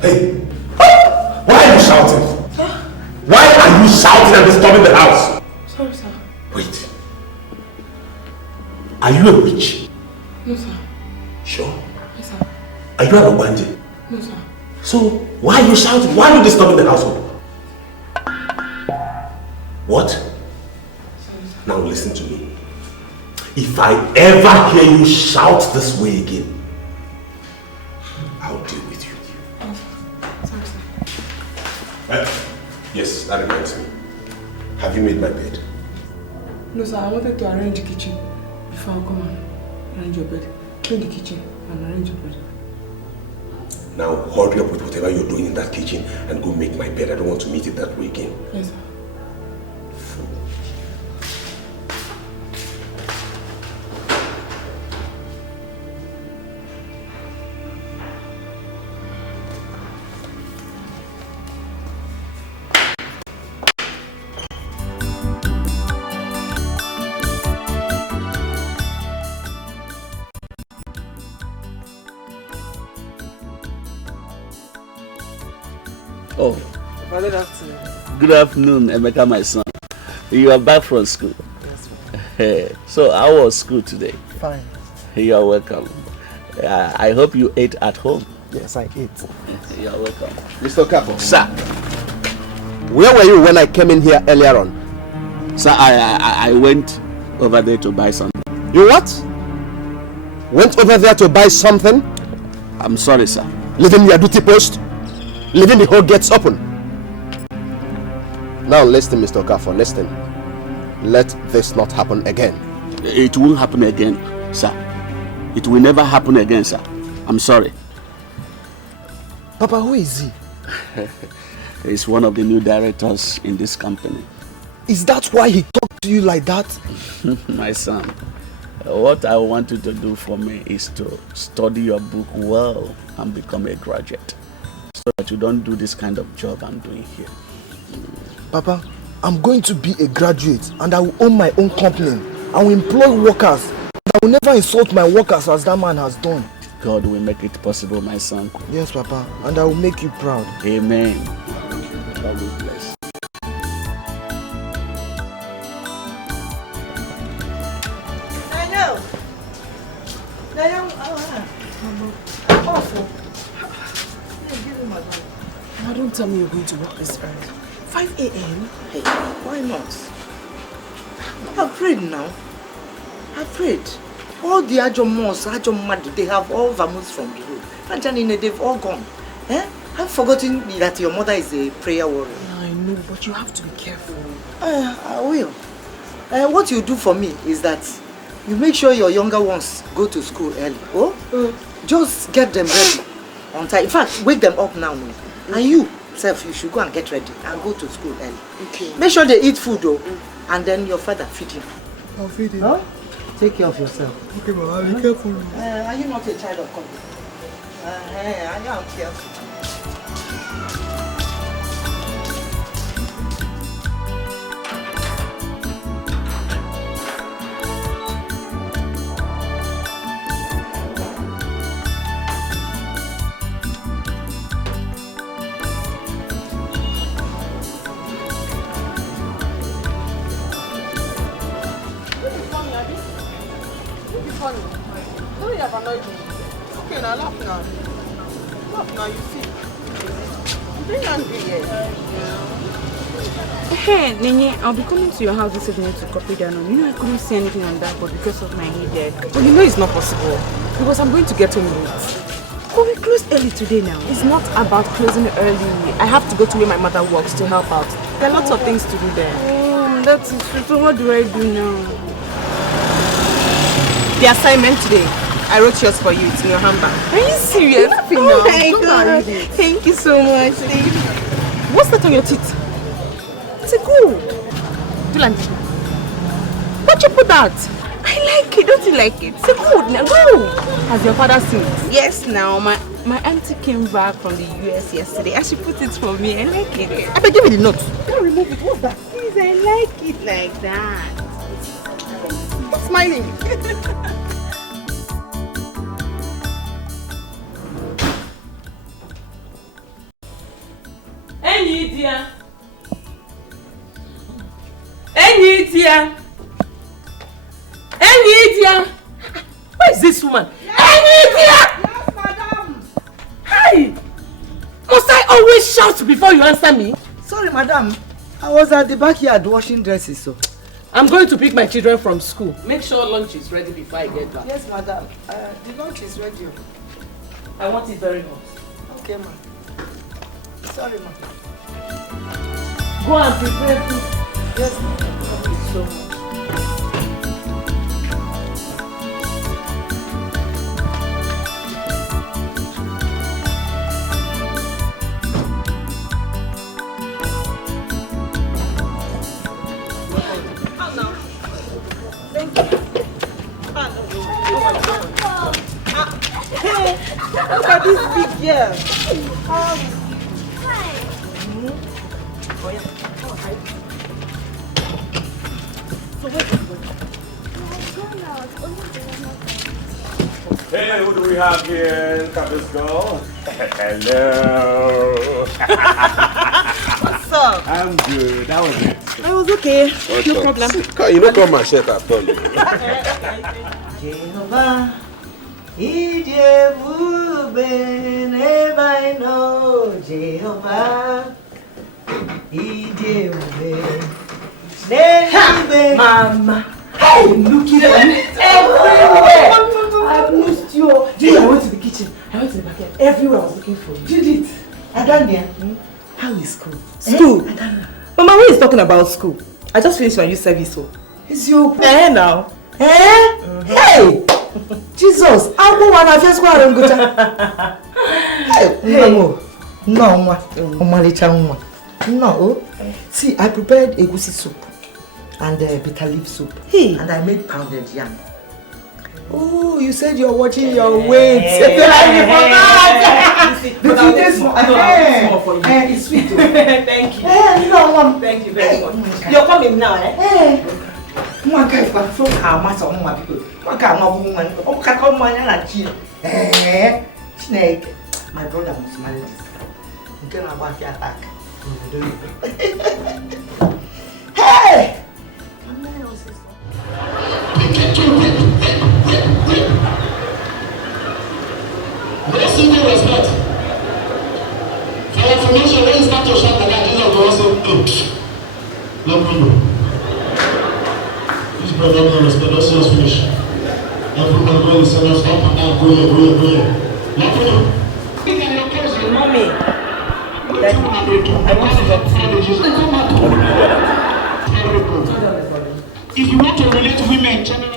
Hey, why are you shouting? Why are you shouting and disturbing the house? Sorry, sir. Wait. Are you a witch? No, sir. Sure? Yes, sir. Are you an Obanje? No, sir. So, why are you shouting? Why are you disturbing the household? What? Sorry, sir. Now listen to me. If I ever hear you shout this way again, I'll deal with you. Oh, sorry, sir. Yes, that reminds me. Have you made my bed? No, sir. I wanted to arrange the kitchen before I come and arrange your bed. Clean the kitchen and arrange your bed. Now hurry up with whatever you're doing in that kitchen and go make my bed. I don't want to meet it that way again. Yes, sir. Oh, Good afternoon. good afternoon, Emeka, my son. You are back from school. Yes, So, how was school today? fine. You are welcome. I hope you ate at home. Yes, I ate. You are welcome. Mr. Capo, Sir, where were you when I came in here earlier on? sir, I went over there to buy something. You what? Went over there to buy something? I'm sorry, sir. Leaving your duty post? Leaving the whole gates open? Now listen, Mr. Okafor, listen. Let this not happen again. It won't happen again, sir. It will never happen again, sir. I'm sorry. Papa, who is he? He's one of the new directors in this company. Is that why he talked to you like that? My son, what I want you to do for me is to study your book well and become a graduate, so that you don't do this kind of job I'm doing here. Papa, I'm going to be a graduate and I will own my own company. I will employ workers. I will never insult my workers as that man has done. God will make it possible, my son. Yes, Papa, and I will make you proud. Amen. God will bless. Now don't tell me you're going to work this early. 5 a.m.? Hey, why not? I've prayed now. I've prayed. All the Ajomos, Ajomad, they have all vamoosed from the road. And Janine, they've all gone. Eh? I've forgotten that your mother is a prayer warrior. I know, but you have to be careful. I will. What you do for me is that you make sure your younger ones go to school early. Oh? Just get them ready on time. In fact, wake them up now. And you, self, you should go and get ready and go to school early. Okay. Make sure they eat food though. And then your father feed him. I'll feed him. Huh? Take care of yourself. Okay, Mama, be careful. Are you not a child of God? I am careful. Sorry, I've annoyed you. Okay, now laugh now. Laugh now, you see. I'm very angry here. Hey, Nene, I'll be coming to your house this evening to copy down on. You know, I couldn't see anything on that, but because of my headache. But you know it's not possible. Because I'm going to get home late. But we close early today now. It's not about closing early. I have to go to where my mother works to help out. There are lots of things to do there. Oh, that's it. So what do I do now? The assignment today, I wrote yours for you. It's in your handbag. Are you serious? Oh my God. Thank you so much. Thank you. What's that on your teeth? It's a gold. Do you like it? Why'd you put that? I like it. Don't you like it? It's a gold now. Gold. Has your father seen it? Yes, now My auntie came back from the US yesterday and she put it for me. I like it. I give me the note. Don't remove it. What's that? Please, I like it like that. Stop smiling. Enyi dear. Enyi dear. Enyi dear. Where is this woman? Enyi dear. Yes, madam. Hi. Must I always shout before you answer me? Sorry, madam. I was at the backyard washing dresses, so. I'm going to pick my children from school. Make sure lunch is ready before I get back. Yes, madam. The lunch is ready. I want it very hot. Okay, ma'am. Sorry, ma'am. Go and prepare food. Yes, ma'am. Thank you so much. Look at this big girl. Hey, who do we have here? Look at this girl. Hello. What's up? I'm good. How was it? I was okay. No problem. You don't come and shut up, Tony. Jehovah, Ijebube, never I know. Jehovah, Ijebube, never. Mama, I'm looking for you everywhere. I've missed you. Judy, I went to the kitchen. I went to the backyard. Everywhere I was looking for you. Judith, Adania, how is school? School? Mama, who is talking about school? I just finished my youth service. So. It's your now. Hey! Jesus! I'm going to first go. Hey! No. See, I prepared egusi soup and bitter leaf soup. Hey! And I made pounded yam. Oh, you said you're watching your weight. It's sweet. Thank you. Thank you very much. You're coming now, eh? One guy from how much on my people. One guy, my woman. Oh, can come on and cheer. Snake. My brother was married. You can have a attack. Hey! Let's see the respect. For information, when you start to shout like that, you know, also, let me know. This brother doesn't respect, let's just finish. Everyone go and send us up and down, go here. Let me know. Mommy, I want to talk to you. If you want to relate to women generally,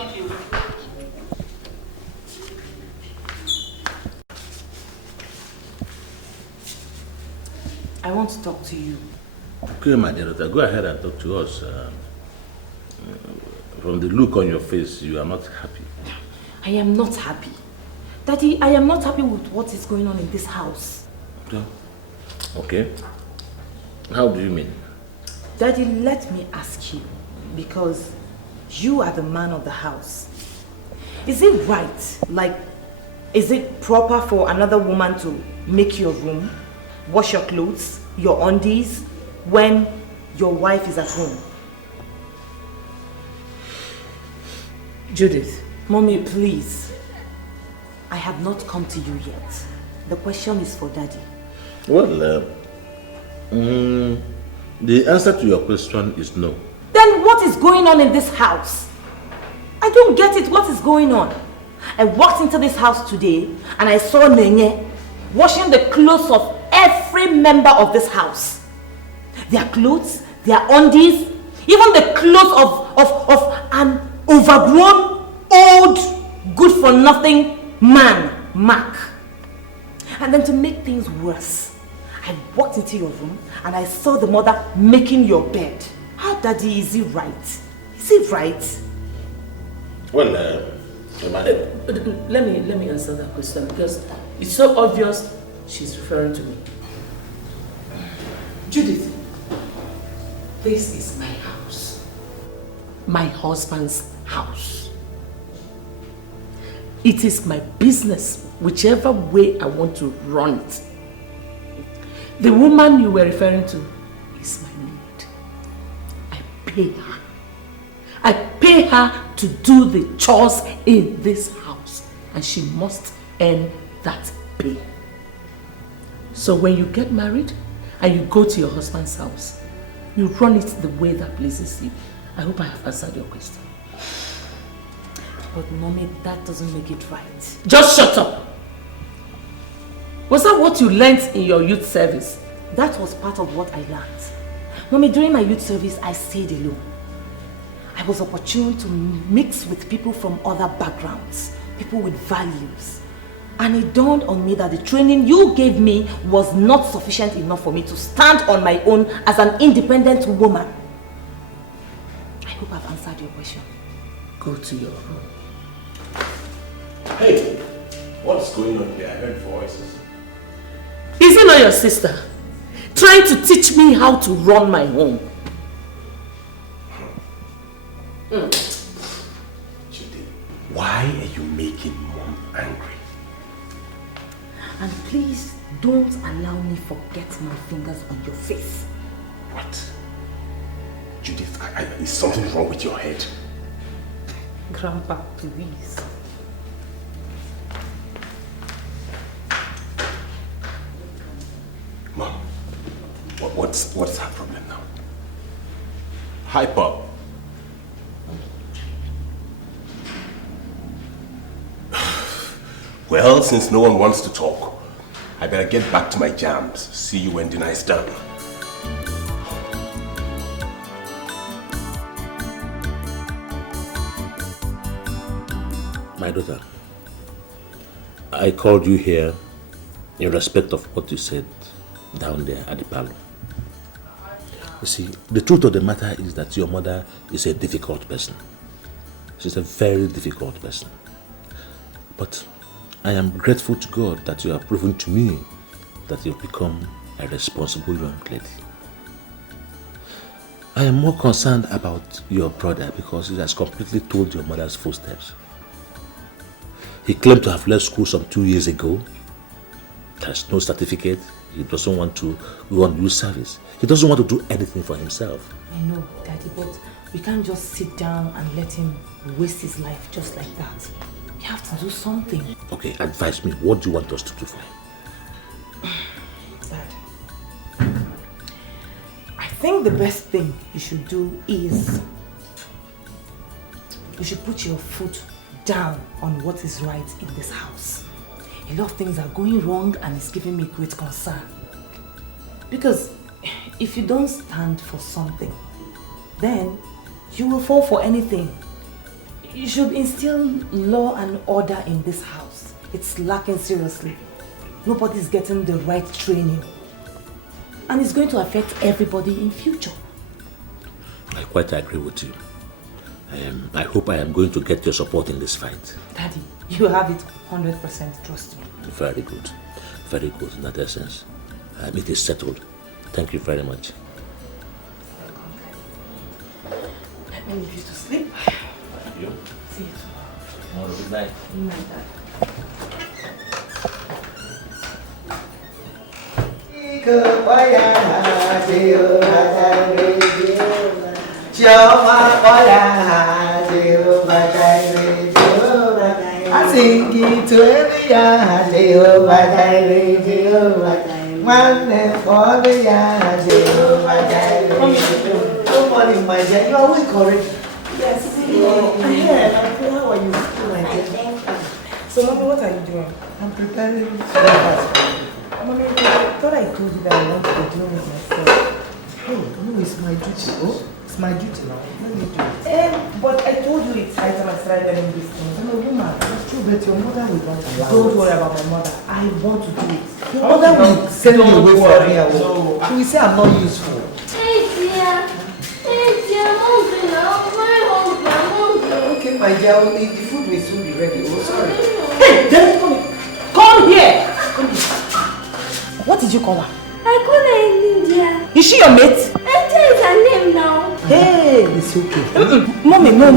I want to talk to you. Okay, my dear daughter, go ahead and talk to us. From the look on your face, you are not happy. I am not happy. Daddy, I am not happy with what is going on in this house. Okay. How do you mean? Daddy, let me ask you, because you are the man of the house. Is it right, like, is it proper for another woman to make your room, wash your clothes, your undies, when your wife is at home? Judith. Mommy, please. I have not come to you yet. The question is for Daddy. Well, the answer to your question is no. Then what is going on in this house? I don't get it. What is going on? I walked into this house today and I saw Nenye washing the clothes of every member of this house. Their clothes, their undies, even the clothes of an overgrown, old, good-for-nothing man, Mark. And then to make things worse, I walked into your room and I saw the mother making your bed. How, Daddy, is it right? Is it right? Well, madam. Let me answer that question, because It's so obvious she's referring to me. Judith, this is my house. My husband's house. It is my business, whichever way I want to run it. The woman you were referring to is my maid. I pay her. I pay her to do the chores in this house, and she must earn that pay. So when you get married and you go to your husband's house, you run it the way that pleases you. I hope I have answered your question. But mommy, that doesn't make it right. Just shut up! Was that what you learned in your youth service? That was part of what I learned. Mommy, during my youth service, I stayed alone. I was opportune to mix with people from other backgrounds, people with values. And it dawned on me that the training you gave me was not sufficient enough for me to stand on my own as an independent woman. I hope I've answered your question. Go to your room. Hey, what's going on here? I heard voices. Is it not your sister trying to teach me how to run my home? Judy, why are you making Mom angry? And please don't allow me forget my fingers on your face. What? Judith, is something wrong with your head? Grandpa, please. Mom, what's her problem now? Hi, Pop. Well, since no one wants to talk, I better get back to my jams. See you when dinner is done. My daughter, I called you here in respect of what you said down there at the parlor. You see, the truth of the matter is that your mother is a difficult person. She's a very difficult person. But I am grateful to God that you have proven to me that you've become a responsible young lady. I am more concerned about your brother because he has completely told your mother's footsteps. He claimed to have left school some 2 years ago. There's no certificate. He doesn't want to go on youth service. He doesn't want to do anything for himself. I know, Daddy, but we can't just sit down and let him waste his life just like that. We have to do something. Okay, advise me. What do you want us to do for him? Dad, I think the best thing you should do is you should put your foot down on what is right in this house. A lot of things are going wrong and it's giving me great concern. Because if you don't stand for something, then you will fall for anything. You should instill law and order in this house. It's lacking seriously. Nobody's getting the right training. And it's going to affect everybody in future. I quite agree with you. I hope I am going to get your support in this fight. Daddy, you have it 100%, trust me. Very good. Very good in that essence. It is settled. Thank you very much. Let me leave you to sleep. Thank you. See you tomorrow. Good night. Good night, Dad. I sing it to every year, Jehovah Jireh, Jehovah Jireh. One name for the year, Jehovah Jireh. Good morning, my dear. You are awake already? Yes. How are you? So, Mommy, what are you doing? I'm preparing breakfast. Mommy, I thought I told you that I want to do it myself. Hey, no, it's my duty. Oh, it's my duty now. Let me do it. But I told you it's high time I started learning this thing. I'm a woman. It's true, but your mother will not allow Don't it. worry about my mother. I want to do it. Your mother will send me away from here. No. She will say I'm not useful. Hey dear, I'm hungry now. I'm very hungry. I'm hungry. Okay, my dear, the food will soon be ready. Oh, sorry. Hey, Daddy, come Come here! What did you call her? I call her India. Is she your mate? India is her name now. Hey! It's okay. Mommy, no,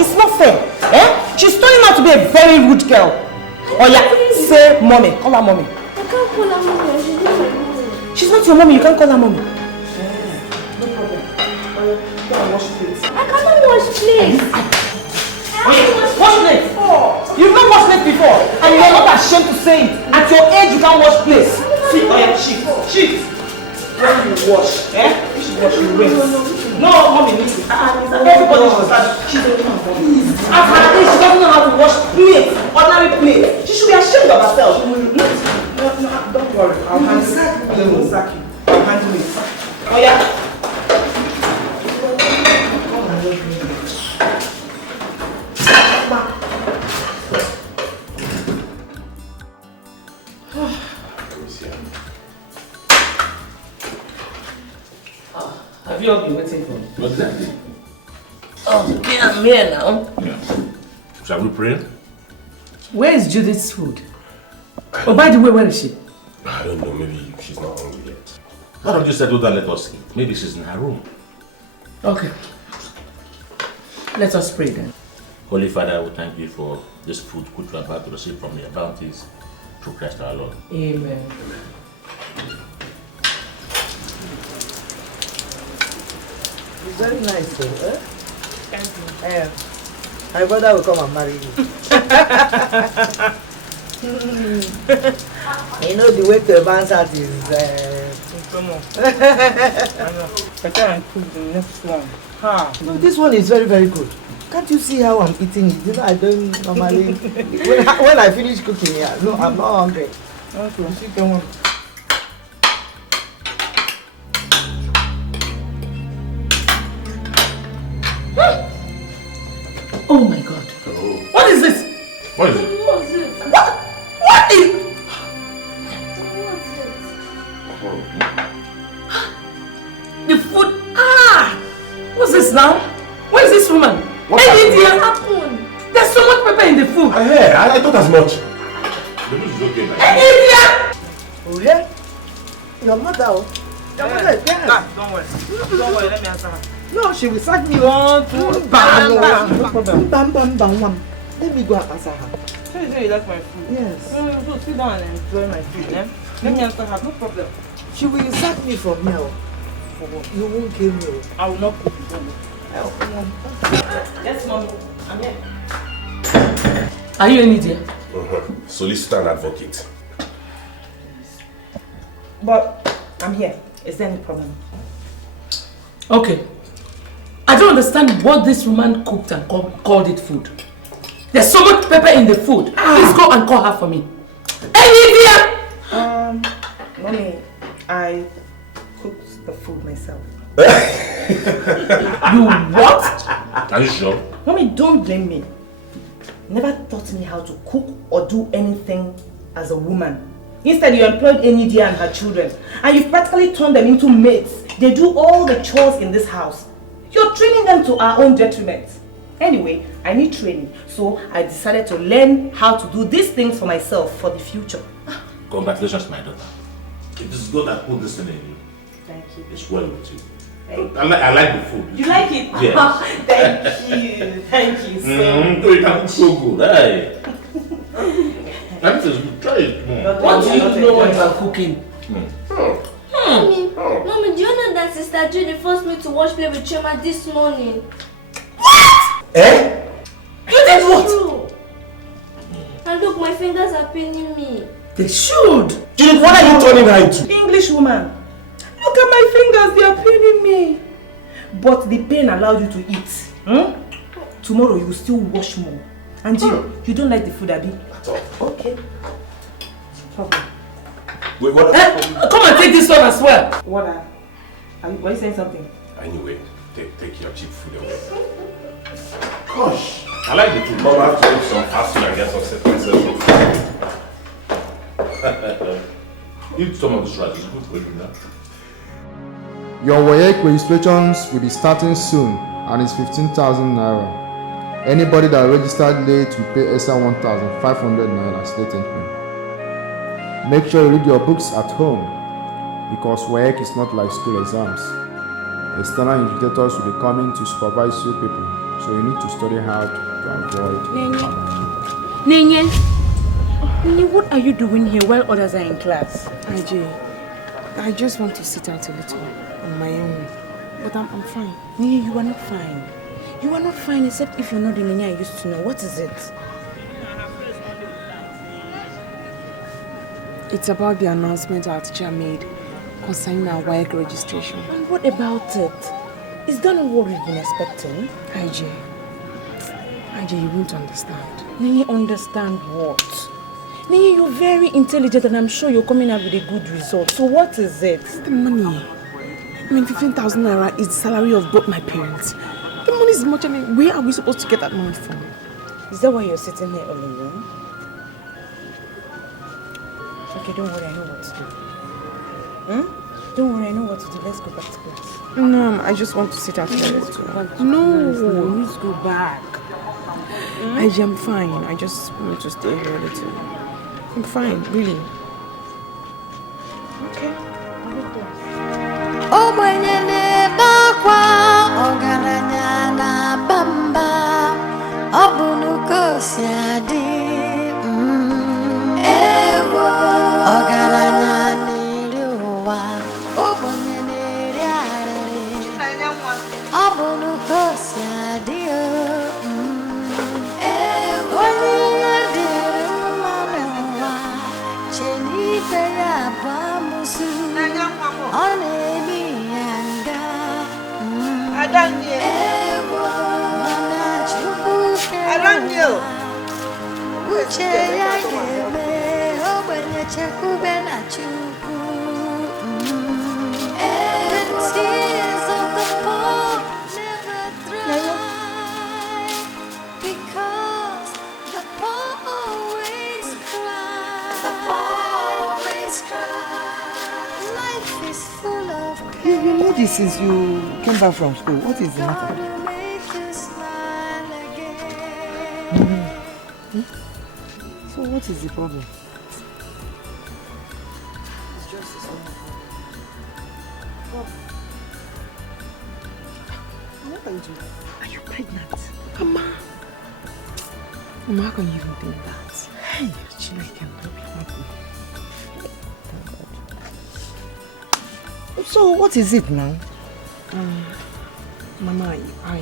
it's not fair. Eh? She's turning out to be a very rude girl. Oh yeah, say mommy. Call her mommy. I can't call her mommy. She's not my mommy. She's not your mommy, you can't call her mommy. I cannot wash plates. Wash plates? You've not washed plates before, and you're not ashamed to say it. At your age, you can't wash plates. See, sheet. When you wash, you should wash your rinse. No, mommy needs it. Everybody should start. She's a woman. At her age, she doesn't know how to wash plates, ordinary plates. She should be ashamed of herself. No, don't worry. I'll handle it. I'll handle it. Oh yeah. Have you all been waiting for me? Exactly. Oh, okay, I'm here now. Yeah. Shall we pray? Where is Judith's food? Oh, by the way, where is she? I don't know, maybe she's not hungry yet. Why don't you settle down, let us eat? Maybe she's in her room. Okay. Let us pray then. Holy Father, we thank you for this food which we are about to receive from your bounties through Christ our Lord. Amen. It's very nice though, eh? Thank you. My brother will come and marry you. You know the way to a man's heart is Better and cook the next one. No, this one is very, very good. Can't you see how I'm eating it? You know, I don't normally when I finish cooking, yeah. No, I'm not hungry. Okay, chicken one. Oh my God. Oh. What is this? What is it? What is it? What is... What is The food... What's this now? Where is this woman? What happened? There's so much pepper in the food. I thought as much. The food is okay. Oh yeah? Your mother, Your mother is there. Don't worry, let me answer her. No, she will sack me. 1, 2, bam, bam. No problem. Bam. Let me go and answer her. So you say you like my food? Yes. So sit down and enjoy my food, eh? Let me answer her, no problem. She will sack me from here. You won't kill me. I will not cook you. Yes, Mommy. I'm here. Are you an idiot? Solicitor and advocate. But I'm here. Is there any problem? Okay. I don't understand what this woman cooked and called it food. There's so much pepper in the food. Please go and call her for me. Hey, Mommy, I cooked the food myself. You what? Are you sure? Mommy, don't blame me. Never taught me how to cook or do anything as a woman. Instead, you employed Enidia and her children, and you've practically turned them into maids. They do all the chores in this house. You're training them to our own detriment. Anyway, I need training, so I decided to learn how to do these things for myself for the future. Congratulations, my daughter. It is God that put this thing in you. Thank you. It's well with you. I like the food. You like it? Yes. Thank you so much. It can so good. Hey. That is good. Try it. What do you know about cooking? Mommy, do you know that Sister Judy forced me to wash plate with Chema this morning? Eh? You did what? True. And look, my fingers are paining me. They should. Judith, what are you turning her into? English woman. Look at my fingers, they are paining me. But the pain allowed you to eat. Tomorrow you will still wash more. And you don't like the food, Abi? At all. Okay. Problem. Wait, what? Come and take this one as well. What are you saying something? Anyway, take your cheap food away. Gosh, I like the food. Mom, I have to eat some fast food and get some Eat some of this rice. It's good for you now. Your WAEC registrations will be starting soon and it's 15,000 naira. Anybody that registered late will pay extra 1,500 naira as late entry. Make sure you read your books at home because work is not like school exams. External invigilators will be coming to supervise you people, so you need to study hard to avoid. Nenye, what are you doing here while others are in class? I just want to sit out a little on my own, but I'm fine. Nenye, you are not fine. You are not fine except if you're not the Nenye I used to know. What is it? It's about the announcement our teacher made concerning our WAEC registration. And what about it? Is that not what we've been expecting? IJ, you won't understand. Nenye, understand what? Nenye, you're very intelligent and I'm sure you're coming out with a good result. So what is it? It's the money. 15,000 naira is the salary of both my parents. The money is much. Where are we supposed to get that money from? Is that why you're sitting here all alone? Okay, don't worry, I know what to do. Don't worry, I know what to do. Let's go back to class. No, I just want to sit out here. Let's go back to class. Let's go back. I'm fine. I just want to stay here a little. I'm fine, really. Okay. Oh, my bakwa ogaranya na bamba obunuko siadi ewo ogaranya niruwa obonyene riare obunuko siadi ewo niruwa cheni pera bamusu onemi You know this since you came back from school. What is the matter? So what is the problem? It's just this one. What are you doing? Are you pregnant? Mama, how can you even think that? Hey, Chineke, so what is it now? Mama, I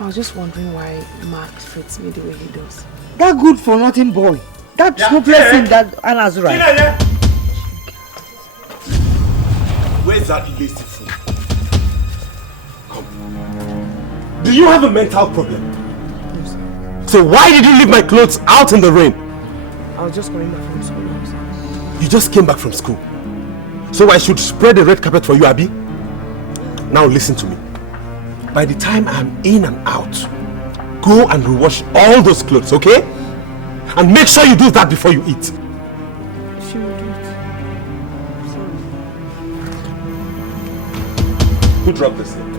was just wondering why Mark treats me the way he does. That good for nothing boy. That hopeless thing that Anna's right. Where's that lazy fool? Come. Do you have a mental problem? No, sir. So why did you leave my clothes out in the rain? I was just coming back from school, sir. You just came back from school. So I should spread the red carpet for you, Abby? Now listen to me. By the time I'm in and out, go and rewash all those clothes, okay? And make sure you do that before you eat. She will do it. Who dropped this thing?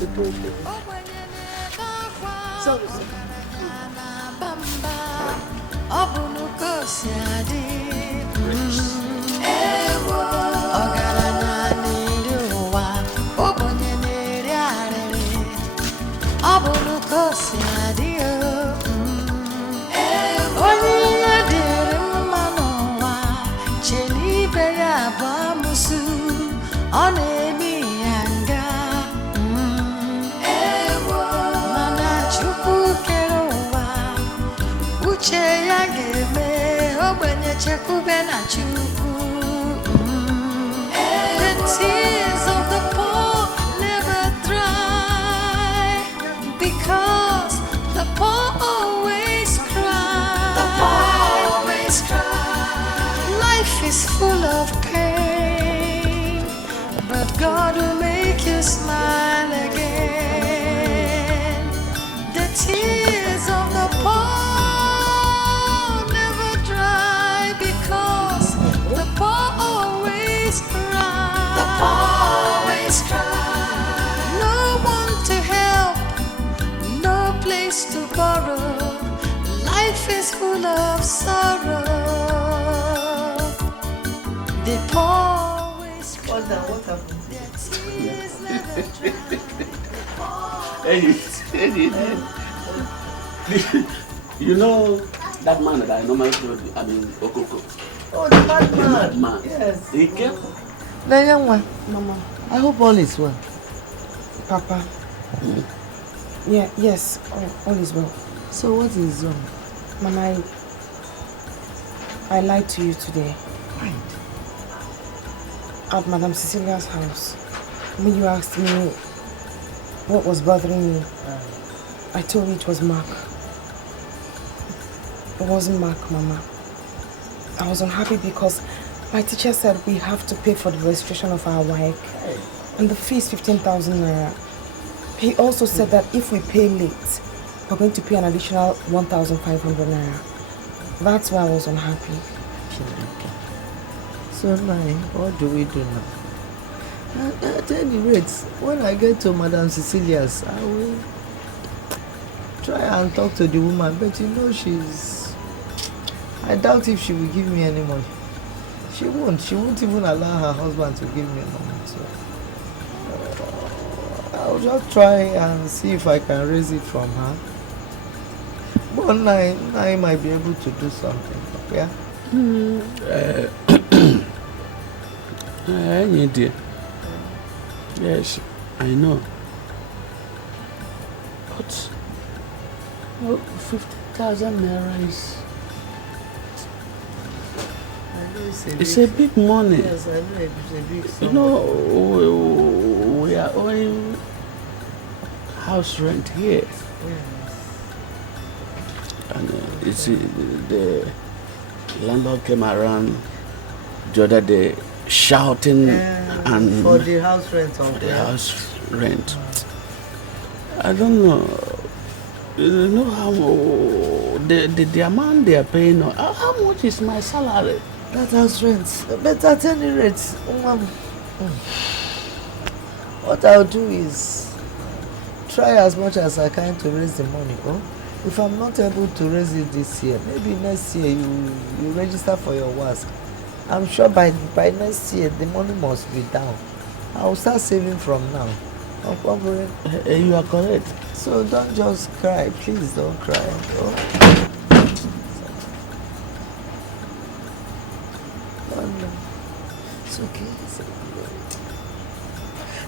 The tears of the poor never dry, because the poor always cry. The poor always cry. Life is full of pain, but God will make you smile again. The tears of the poor never dry, because the poor always cry. The poor always cry. No one to help, no place to borrow. Life is They always cry. What happened? You know that man that I normally told you, I mean, Okoko. Oh, the madman. The madman. Yes. He came. The young one. Mama. I hope all is well. Papa. Yeah, yes, all is well. So what is wrong? Mama, I lied to you today. Right. At Madame Cecilia's house. When you asked me what was bothering me, I told you it was Mark. It wasn't Mark, Mama. I was unhappy because my teacher said we have to pay for the registration of our WAEC. And the fee is 15,000 naira. He also said that if we pay late, we're going to pay an additional 1,500 naira. That's why I was unhappy. So now, what do we do now? At any rate, when I get to Madame Cecilia's, I will try and talk to the woman, but you know I doubt if she will give me any money. She won't even allow her husband to give me money. So I'll just try and see if I can raise it from her. But now I might be able to do something, yeah? Dear. Yes, I know. But 50,000 naira is... It's a big money. Yes, I know it's a big sum. You know, we are owing house rent here. And you see, the landlord came around the other day shouting and for the house rent. For the house rent. I don't know. You know how the amount they are paying. How much is my salary? That house rent. But at any rate, what I'll do is try as much as I can to raise the money. Oh? If I'm not able to raise it this year, maybe next year you register for your WASC. I'm sure by next year the money must be down. I'll start saving from now. You are correct. So don't just cry. Please don't cry. Oh. It's okay.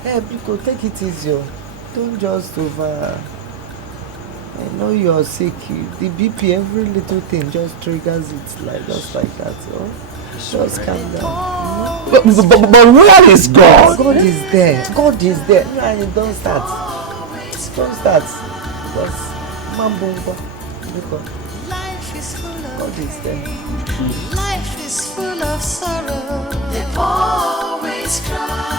Hey, Biko, take it easy. Don't just over. I know you're sick. The BP, every little thing just triggers it just like that. So just calm down. But where is God? God is there. God is there. Don't start. Don't start. Just mambungo. Life is full of God is there. Life is full of sorrow. They always cry.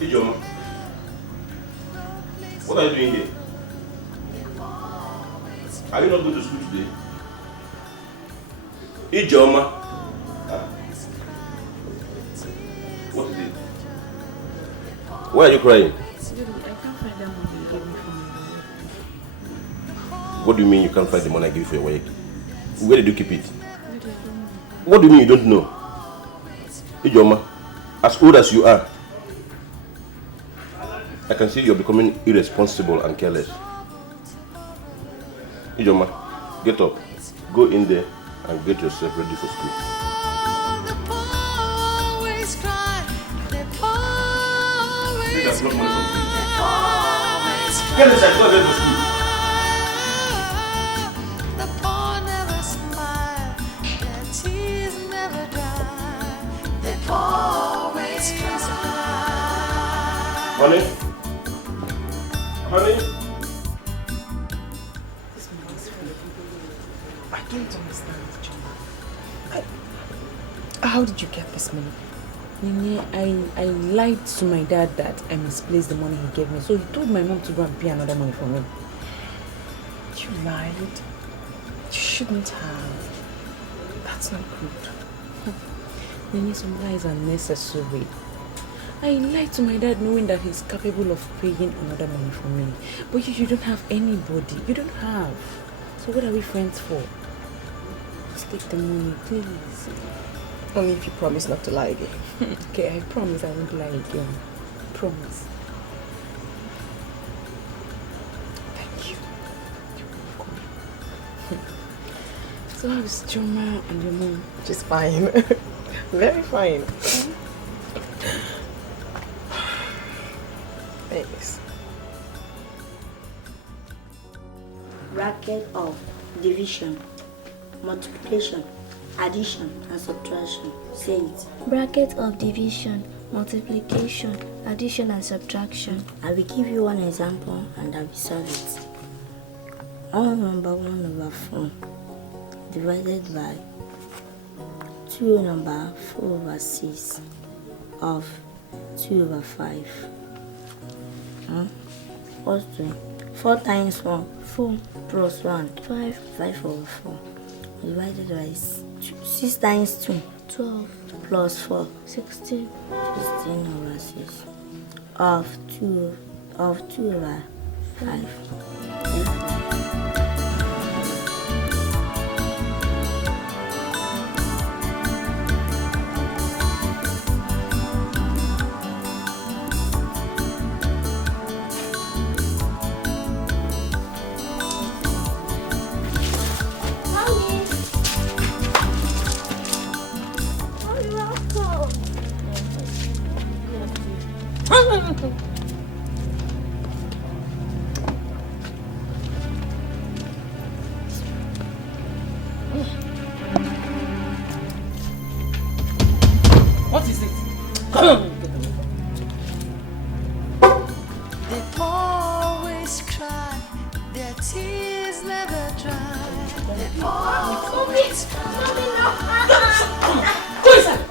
Ijoma, what are you doing here? Are you not going to school today? Ijoma. What is it? Why are you crying? I can't find that money you gave me for my work. What do you mean you can't find the money I gave you for your work? Where did you keep it? What do you mean you don't know? Ijoma, as old as you are, I can see you're becoming irresponsible and careless. Ijoma, get up. Go in there and get yourself ready for school. Always cry. They always cry. Get inside, go to school. The poor never smile. Their tears never dry. They always cry. Honey? Honey? I don't understand, Chuma. How did you get this money? Nene, I lied to my dad that I misplaced the money he gave me. So he told my mom to go and pay another money for me. You lied? You shouldn't have. That's not good. Nene, some lies are necessary. I lied to my dad knowing that he's capable of paying another money for me. But you don't have anybody. You don't have. So what are we friends for? take the money, please. Only if you promise not to lie again. Okay, I promise I won't lie again. Promise. Thank you. So how's Choma and your mom? She's fine. Very fine. Thanks. Bracket of division, multiplication, addition and subtraction. Say it. Bracket of division, multiplication, addition and subtraction. I will give you one example and I will solve it. 1 number 1/4 divided by 2 number 4/6 of 2/5. What's 2? 4 times 1, 4 plus 1, 5, 5/4. Divided by 6 times 2, 12 plus 4, 16 16/6 of 2/5. What is it? Come on. They always cry, their tears never dry. They always cry. Go inside.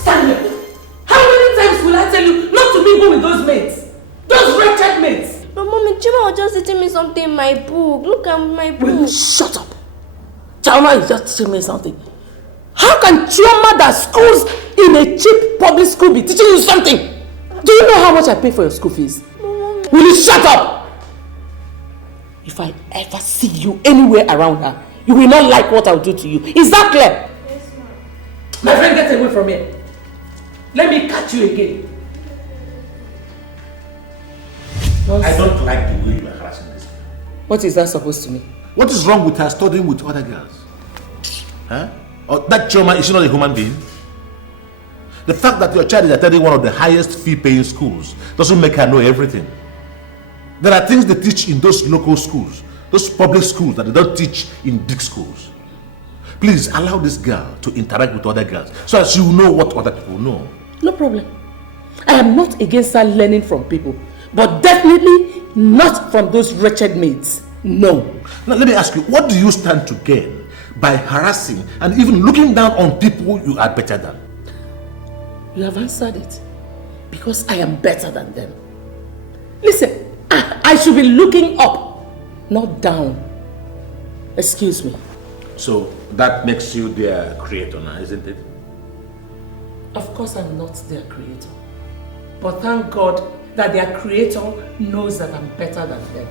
Stand here. How many times will I tell you not to mingle with those mates? Those wretched mates. But Mommy, Chima was just teaching me something in my book. Look at my book. Will you shut up? Chama is just teaching me something. How can Chioma that schools in a cheap public school be teaching you something? Do you know how much I pay for your school fees? Mommy. Will you shut up? If I ever see you anywhere around her, you will not like what I'll do to you. Is that clear? Yes, ma'am. My friend, get away from here. Let me catch you again. I don't like the way you are harassing this girl. What is that supposed to mean? What is wrong with her studying with other girls? Huh? Or that Chioma, is she not a human being? The fact that your child is attending one of the highest fee-paying schools doesn't make her know everything. There are things they teach in those local schools, those public schools that they don't teach in big schools. Please allow this girl to interact with other girls so that she will know what other people know. No problem. I am not against her learning from people, but definitely not from those wretched maids. No. Now let me ask you, what do you stand to gain by harassing and even looking down on people you are better than? You have answered it. Because I am better than them. Listen, I should be looking up, not down. Excuse me. So that makes you their creator now, isn't it? Of course I'm not their creator. But thank God that their creator knows that I'm better than them.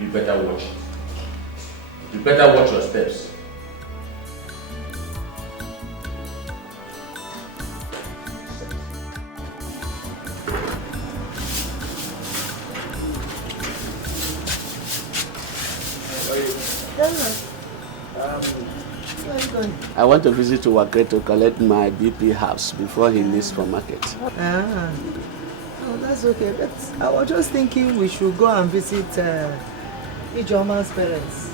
You better watch. You better watch your steps. I want to visit to Wakre to collect my BP house before he leaves for market. Ah, oh, that's okay. But I was just thinking we should go and visit Ijoma's parents.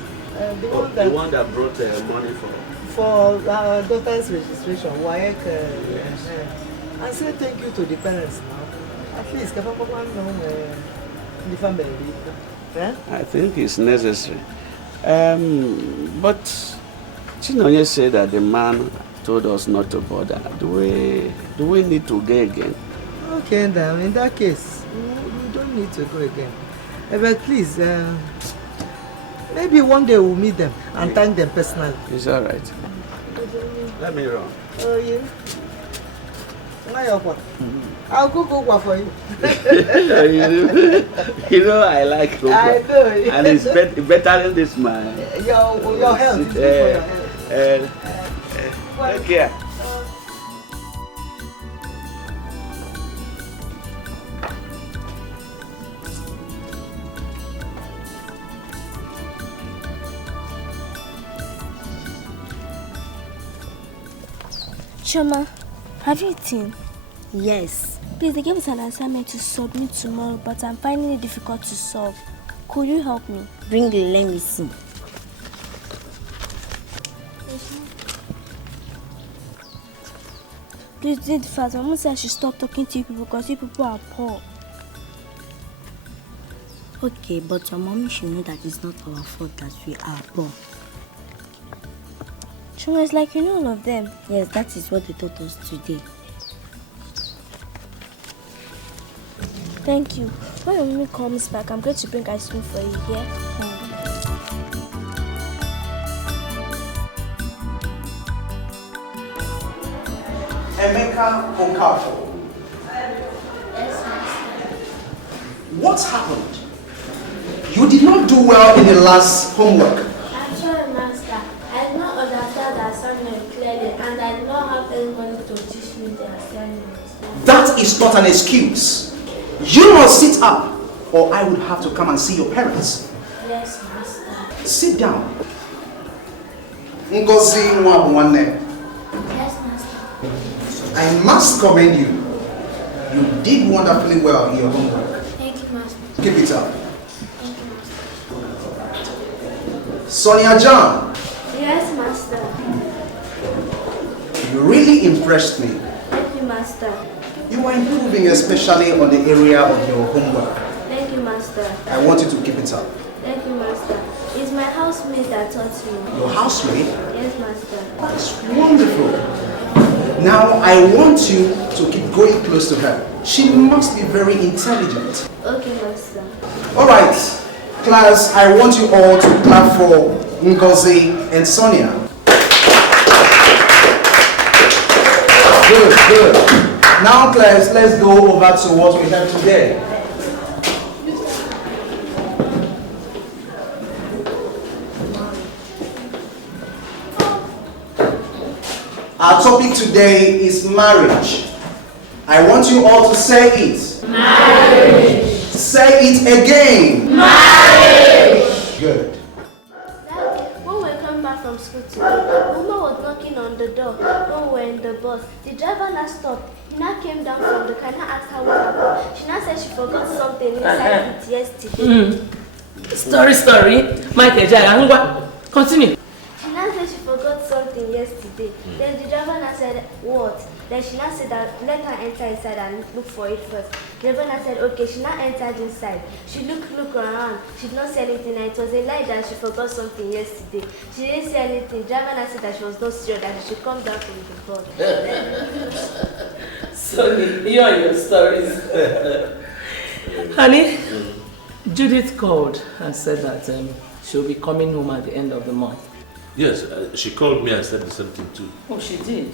The one that brought money for our daughter's registration, WAEC, and say thank you to the parents now. At least, the family. Eh? I think it's necessary. But Chinonye said that the man told us not to bother. Do we need to go again? Okay, then in that case, we don't need to go again. But please, maybe one day we'll meet them and thank them personally. It's all right. Let me run. Oh, yeah. I'll cook okwa for you. You know I like okwa. I know. And it's better than this man. Your health is good for your health. Take care. Choma, have you eaten? Yes. Please, they gave us an assignment to submit tomorrow, but I'm finding it difficult to solve. Could you help me? Bring the let me see. Please do it fast. Mama said I should stop talking to you people because you people are poor. Okay, but your mommy should know that it's not our fault that we are poor. Choma, it's like you know all of them. Yes, that is what they taught us today. Thank you. When your mommy comes back, I'm going to bring ice cream for you, yeah? Emeka Okafor. What happened? You did not do well in the last homework. I'm sorry, Master. I did not understand the assignment clearly and I did not have anyone to teach me the assignment. That is not an excuse. You must sit up or I would have to come and see your parents. Yes, Master. Sit down. Ngozi Nwabunwanne. Yes, Master. I must commend you. You did wonderfully well in your homework. Thank you, Master. Keep it up. Thank you, Master. Sonia John, Yes, Master. you really impressed me. Thank you, Master. You are improving, especially on the area of your homework. Thank you, Master. I want you to keep it up. Thank you, Master. It's my housemate that taught me. Your housemate? Yes, Master. That's wonderful. Now I want you to keep going close to her. She must be very intelligent. Okay, Master. Alright, class, I want you all to clap for Ngozi and Sonia. Good, good. Now class, let's go over to what we have today. Our topic today is marriage. I want you all to say it. Marriage. Say it again. Marriage. Good. When we came back from school today, the woman was knocking on the door when we were in the bus. The driver now stopped. He now came down from the car and asked her what happened. She now said she forgot something inside it yesterday. Story. Michael Jaya, continue. She now said she forgot something yesterday. Then the driver now said, what? Then she now said that let her enter inside and look for it first. The driver now said, okay, she now entered inside. She looked around. She did not see anything and it was a lie that she forgot something yesterday. She didn't see anything. The driver now said that she was not sure that she should come down from the bus. So here are your stories. Honey, Judith called and said that she'll be coming home at the end of the month. Yes, she called me and said the same thing too. Oh, she did?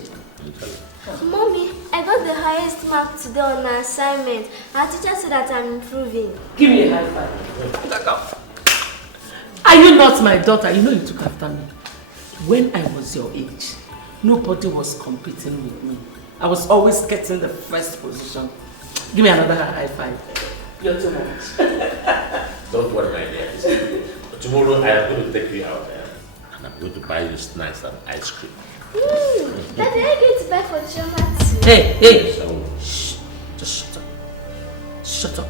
Mommy, I got the highest mark today on my assignment. Our teacher said that I'm improving. Give me a high five. Are you not my daughter? You know you took after me. When I was your age, nobody was competing with me. I was always getting the first position. Give me another high five. You're too much. Don't worry, my dear. Tomorrow I am going to take you out there and I'm going to buy you snacks and ice cream. Daddy, are you going to buy for Choma too? Hey! Shh! Just shut up. Shut up.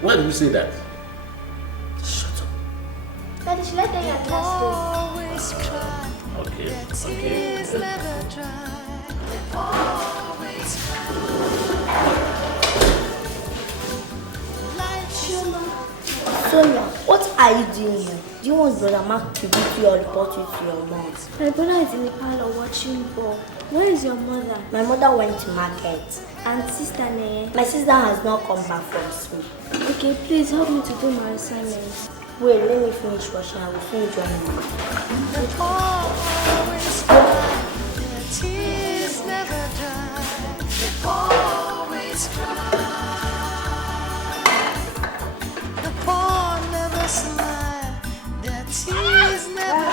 Why did you say that? Shut up. Daddy, should I tell you a story? Okay. Sonia, what are you doing here? Do you want Brother Mark to beat you or report you to your mom? My brother is in the parlor watching ball. Where is your mother? My mother went to market. And sister Neye? My sister has not come back from school. Okay, please help me to do my assignments. Wait, let me finish washing. I will finish running. The poor always cry, their tears never dry. they always cry. The poor never smile, their tears never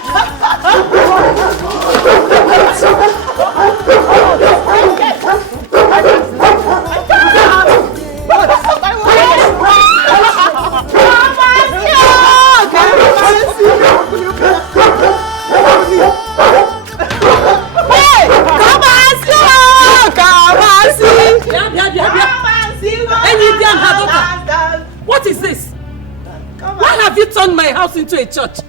What is this? Why have you turned my house into a church?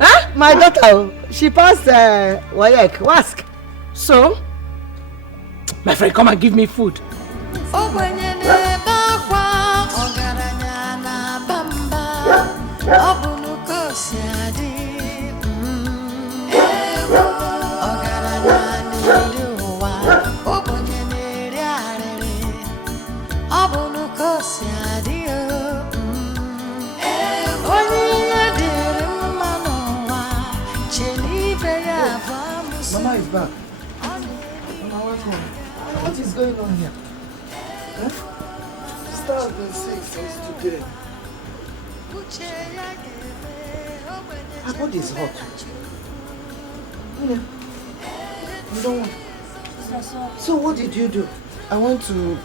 Huh? My daughter, she passed WAEC. Ask. So? My friend, come and give me food. Mama is back. Mama, what's wrong? What is going on here? Huh? Sister has been sick since today. Her body is hot. You don't want. So what did you do? I went to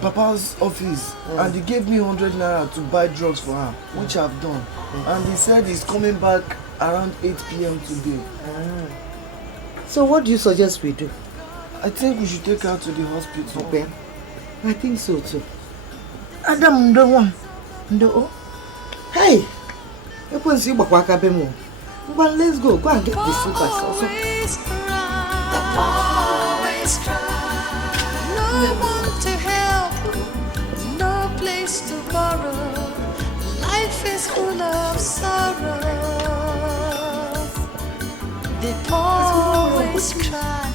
Papa's office and he gave me 100 naira to buy drugs for her, which I've done. And he said he's coming back around 8 p.m. today. So what do you suggest we do? I think we should take her to the hospital. Okay. I think so too. Adam, no one. No. Hey! Let's go. Go and get the slippers also. Always cry. No one to help, no place to borrow. Life is full of sorrow. They always cry,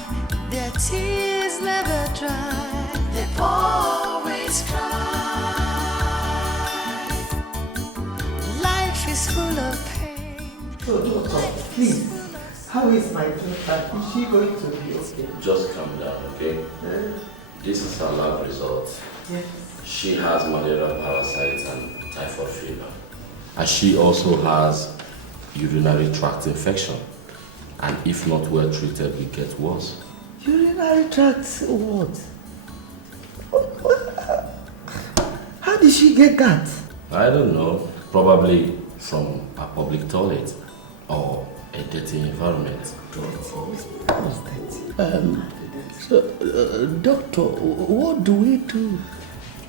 their tears never dry. They always cry. Life is full of pain. So, doctor, please, how is my daughter? Is she going to be okay? Just calm down, okay? This is her lab result. Yes. She has malaria parasites and typhoid fever. And she also has urinary tract infection. And if not well treated, will get worse. Urinary tract what? How did she get that? I don't know. Probably from a public toilet or a dirty environment. Doctor, what do we do?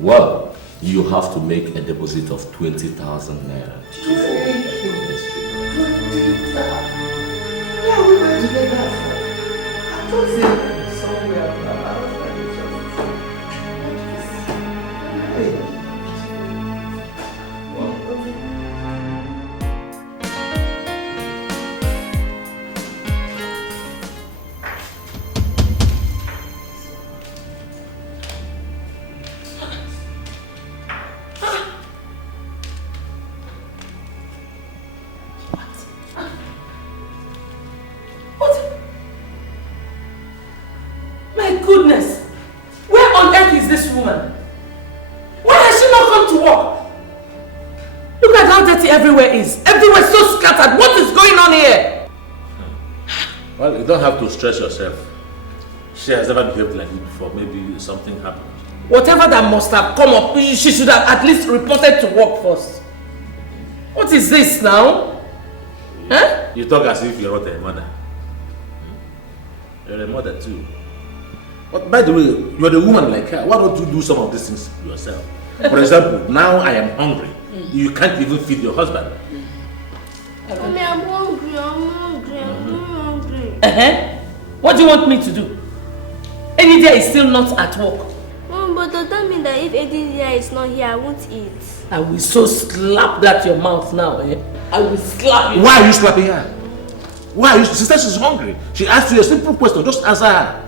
Well, you have to make a deposit of 20,000 naira. Where are we going to get that from? I thought somewhere. Everywhere is. Everywhere so scattered. What is going on here? Well, you don't have to stress yourself. She has never behaved like this before. Maybe something happened. Whatever that must have come up, she should have at least reported to work first. What is this now? Huh? You talk as if you're not a mother. You're a mother too. But by the way, you're the woman like her. Why don't you do some of these things yourself? For example, now I am hungry. You can't even feed your husband. Mommy, I'm hungry, I'm hungry. What do you want me to do? Eddie is still not at work. But does that mean that if Eddie is not here, I won't eat? I will so slap that your mouth now, eh? I will slap you. Why are you slapping her? Why? She says she's hungry. She asked you a simple question. Just answer her.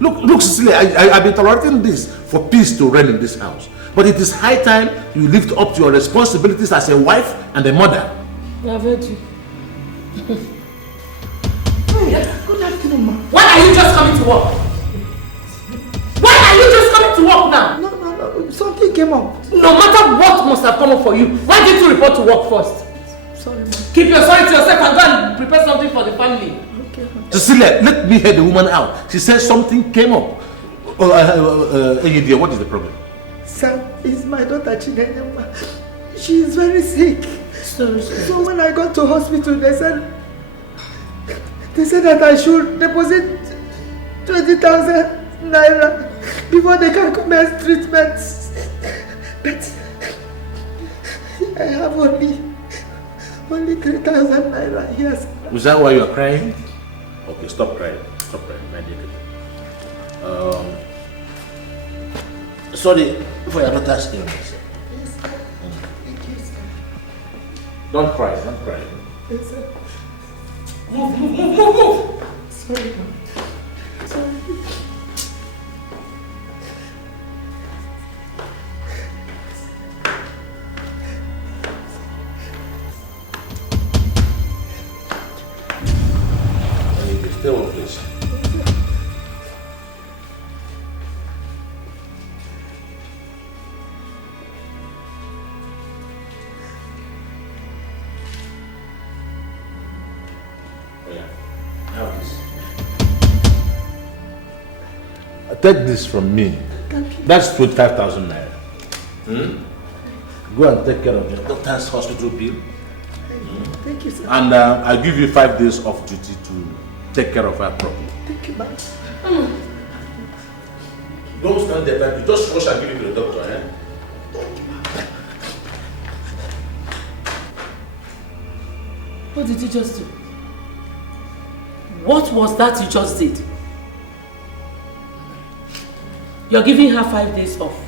Look, Cecilia, I've been tolerating this for peace to reign in this house. But it is high time you lived up to your responsibilities as a wife and a mother. I've heard you. Good afternoon, ma. Why are you just coming to work? to work now. No, something came up. No matter what must have come up for you, why didn't you report to work first? Sorry, ma'am. Keep your sorry to yourself and go and prepare something for the family. Okay. Cecilia, let me hear the woman out. She says something came up. Hey, dear, what is the problem? Sir, it's my daughter Chinenye. She is very sick. Sorry. So when I got to hospital, they said that I should deposit 20,000 naira before they can commence treatment. But I have only 3,000 naira here. Is that why you are crying? Okay, stop crying. Stop crying, my dear. Sorry for your daughter's illness. Yes, sir. Thank you, sir. Don't cry, don't cry. Yes, sir. Move. Sorry, ma'am. Sorry. Stay on, please. Take this from me. That's 25,000 naira. Go and take care of your daughter's hospital bill. Thank you, sir. And I'll give you 5 days off duty to take care of her properly. Thank you, ma'am. Don't stand there, baby. Just rush and give it to the doctor, eh? What did you just do? What was that you just did? You're giving her 5 days off.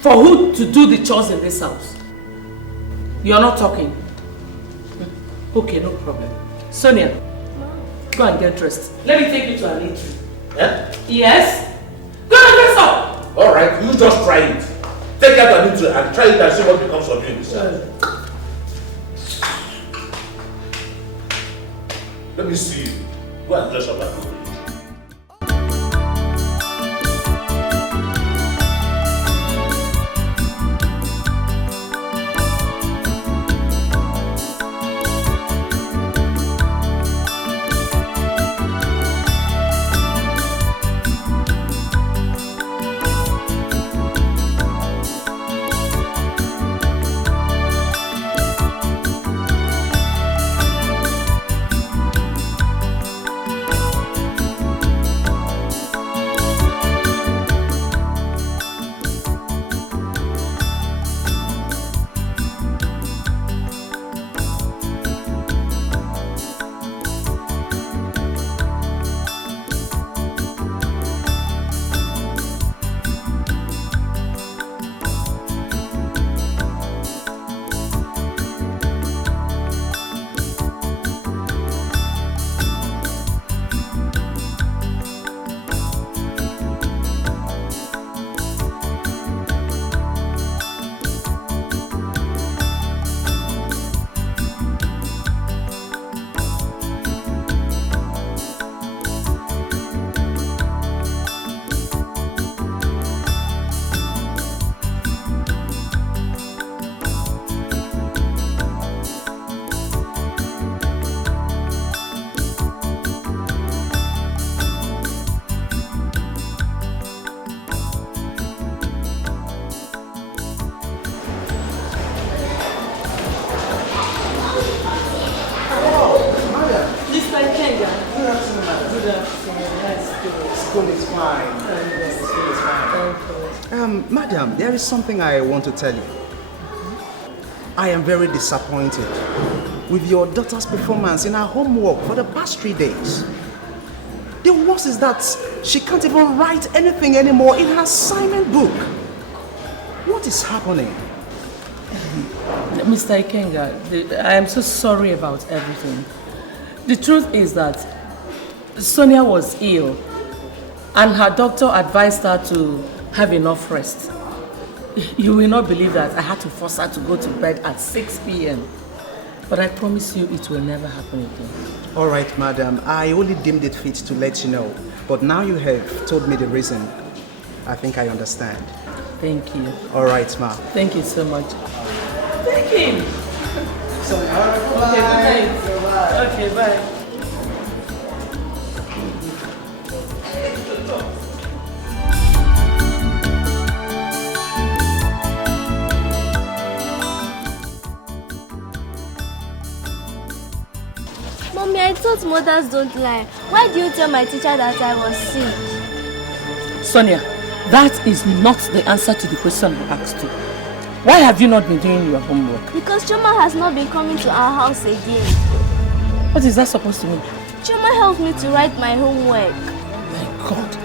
For who to do the chores in this house? You're not talking. Okay, no problem. Sonia, go and get dressed. Let me take you to an eatery. Eh? Yes? Go and dress up! Alright, you just try it. Take her to an eatery and try it and see what becomes of you in this house. Let me see you. Go and dress up and go. Madam, there is something I want to tell you. I am very disappointed with your daughter's performance in her homework for the past 3 days. The worst is that she can't even write anything anymore in her assignment book. What is happening? Mr. Ikenga, I am so sorry about everything. The truth is that Sonia was ill and her doctor advised her to have enough rest. You will not believe that I had to force her to go to bed at 6 p.m. But I promise you it will never happen again. All right, madam. I only deemed it fit to let you know. But now you have told me the reason. I think I understand. Thank you. All right, ma. Thank you so much. Thank you. Okay, good night. Okay, bye. Mommy, I thought mothers don't lie. Why do you tell my teacher that I was sick? Sonia, that is not the answer to the question I asked you. Why have you not been doing your homework? Because Choma has not been coming to our house again. What is that supposed to mean? Choma helps me to write my homework. My God.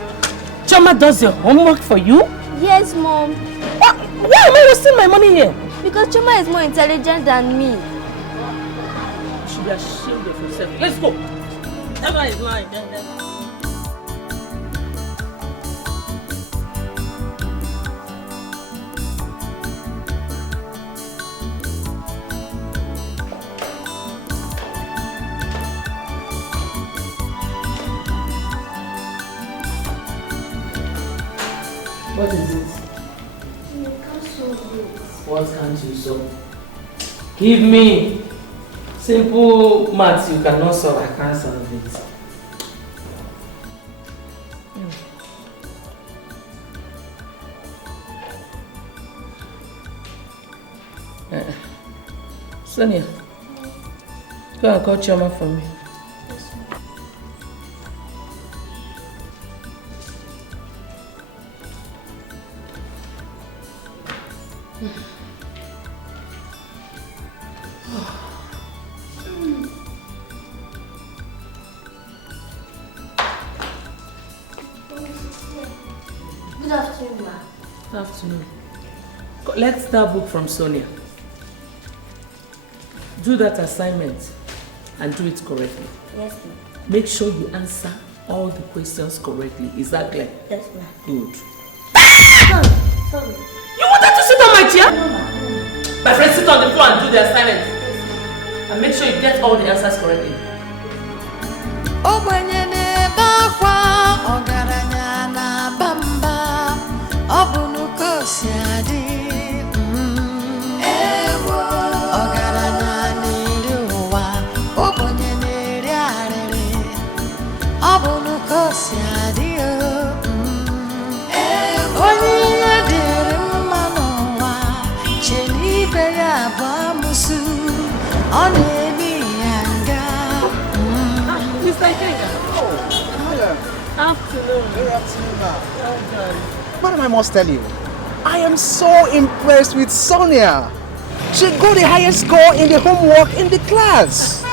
Choma does your homework for you? Yes, Mom. Why am I wasting my money here? Because Choma is more intelligent than me. You should be ashamed of yourself. Let's go. That guy is lying. What is it? I can't solve it. What can't you solve? Give me simple maths you cannot solve. I can't solve it. Sonia, go and call Choma for me. Good afternoon, ma. Good afternoon. Collect that book from Sonia. Do that assignment and do it correctly. Yes, ma'am. Make sure you answer all the questions correctly. Is that clear? Yes, ma'am. Good. Sorry. You wanted to sit on my chair? No, ma'am. My friend, sit on the floor and do the assignment. And make sure you get all the answers correctly. Mr. Kenga. Oh, hello. Afternoon. Good afternoon, ma. Well done. What am I must tell you? I am so impressed with Sonia. She got the highest score in the homework in the class.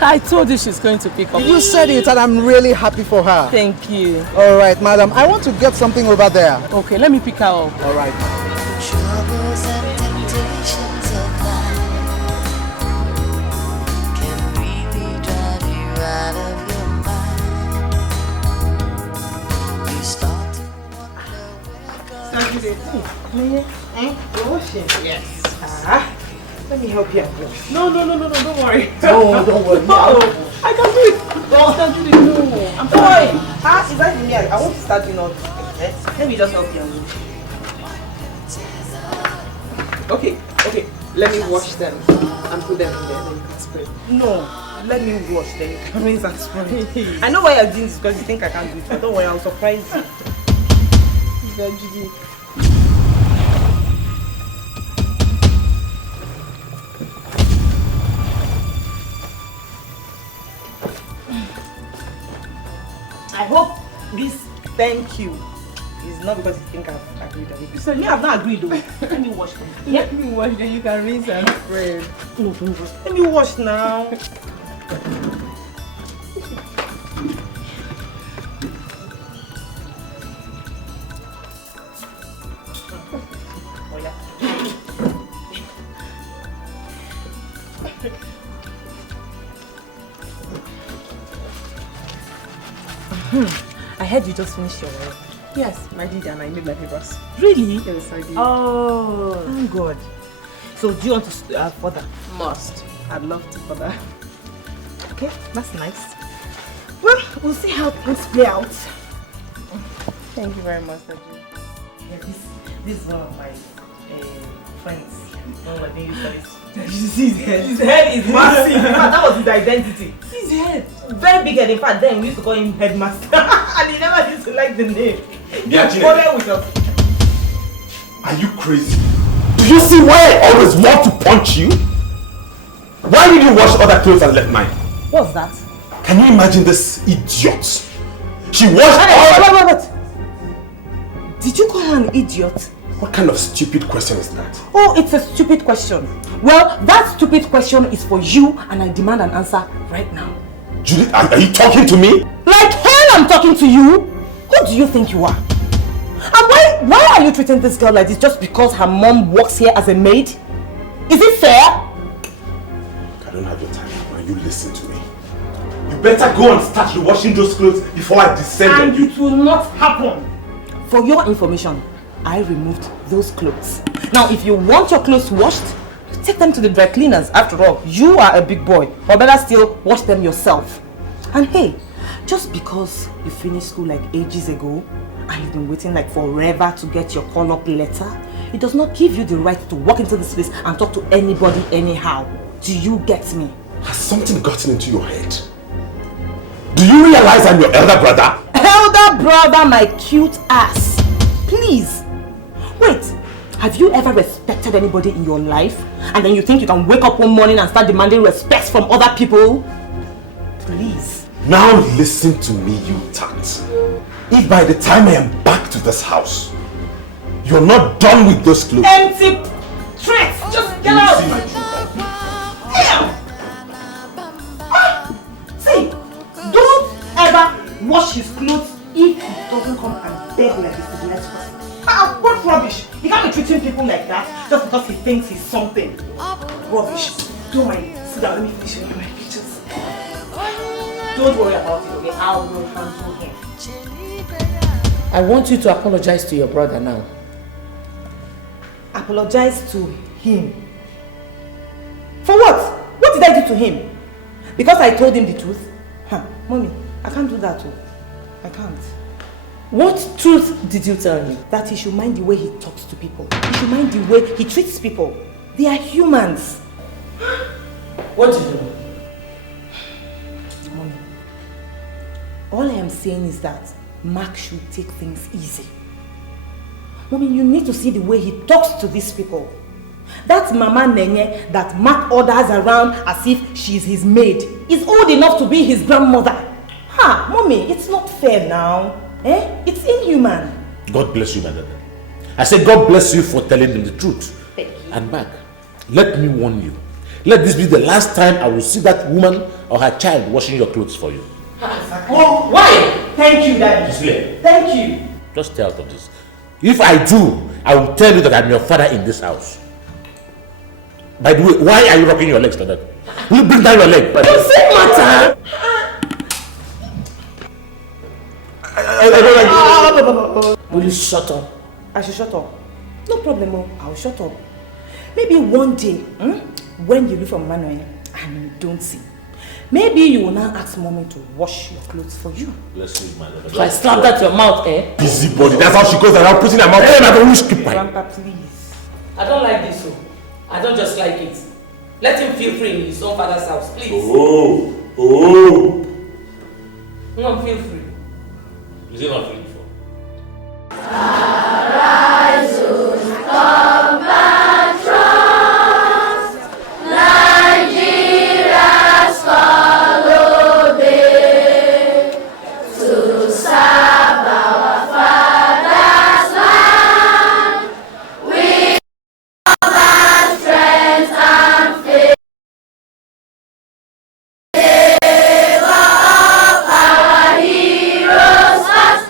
I told you she's going to pick up. You said it and I'm really happy for her. Thank you. All right, madam. I want to get something over there. Okay, let me pick her up. All right. Troubles and temptations of life can really drive you out of your mind. You start to You're washing? Yes. Let me help you out. No, don't worry. No, don't worry. No, I can do it. No, I can do it. No, I'm fine. Is that me? I want to start doing all this. Let me just help you out. Okay. Let me wash them and put them in there. Then you can spray. No, let me wash them. You can rinse and spray. I know why you're doing this because you think I can't do it. But don't worry, I'll surprise you. I hope this thank you is not because you think I've agreed on it. So me, I've not agreed though. Let me wash them. Let me wash, then you can rinse and spray. No, don't wash. Let me wash now. Oh yeah. I heard you just finished your work. Yes, I did, and I made my papers. Really? Yes, I did. Oh, thank God. So, do you want to further? Must. I'd love to further. Okay, that's nice. Well, we'll see how things play out. Thank you very much, Daddy. Yeah, this is one of my friends. One of my baby friends. You see his head? His head is massive. In fact, that was his identity. His head. Very big head. In fact, then we used to call him Headmaster. And he never used to like the name. He followed with us. Are you crazy? Do you see why I always want to punch you? Why did you wash other clothes and left mine? What's that? Can you imagine this idiot? She washed Wait. Did you call her an idiot? What kind of stupid question is that? Oh, it's a stupid question. Well, that stupid question is for you and I demand an answer right now. Judith, are you talking to me? Like hell I'm talking to you? Who do you think you are? And why are you treating this girl like this just because her mom works here as a maid? Is it fair? I don't have your time now. You listen to me. You better go and start washing those clothes before I descend on you. And it will not happen. For your information, I removed those clothes. Now, if you want your clothes washed, you take them to the dry cleaners. After all, you are a big boy. Or better still, wash them yourself. And hey, just because you finished school like ages ago, and you've been waiting like forever to get your call-up letter, it does not give you the right to walk into this place and talk to anybody anyhow. Do you get me? Has something gotten into your head? Do you realize I'm your elder brother? Elder brother, my cute ass. Please. Wait, have you ever respected anybody in your life? And then you think you can wake up one morning and start demanding respect from other people? Please. Now listen to me, you tant. If by the time I am back to this house, you're not done with those clothes. Empty tricks! Just get out! Damn! See, don't ever wash his clothes if he doesn't come and beg like he's the next person. What rubbish! He can't be treating people like that just because he thinks he's something. Rubbish. Don't mind. Sit down, let me finish with my pictures. Don't worry about it, okay? I will handle him. I want you to apologize to your brother now. Apologize to him? For what? What did I do to him? Because I told him the truth? Mommy, I can't do that too. I can't. What truth did you tell him? That he should mind the way he talks to people. He should mind the way he treats people. They are humans. What did you do? Mommy, all I am saying is that Mark should take things easy. Mommy, you need to see the way he talks to these people. That Mama Nenye that Mark orders around as if she's his maid is old enough to be his grandmother. Mommy, it's not fair now. It's inhuman. God bless you, my daughter. I say God bless you for telling them the truth. Thank you. And Mark, let me warn you. Let this be the last time I will see that woman or her child washing your clothes for you. Oh, why? Thank you, Daddy. Gisele. Thank you. Just stay out of this. If I do, I will tell you that I'm your father in this house. By the way, why are you rocking your legs like that? Will you bring down your leg? Does it matter? Will you shut up? I should shut up. No problem, I'll shut up. Maybe one day, when you leave from Manuel and you don't see, maybe you will now ask Mommy to wash your clothes for you. Bless you, my daughter. If I slap that your mouth, Busybody, that's how she goes around putting her mouth. Grandpa, please. I don't like this, so I don't just like it. Let him feel free in his own father's house, please. No, feel free. Is it not free before? Arise, compatriots, Nigeria's follow thee to serve our father's land with all our strength and faith. Favor of our heroes past,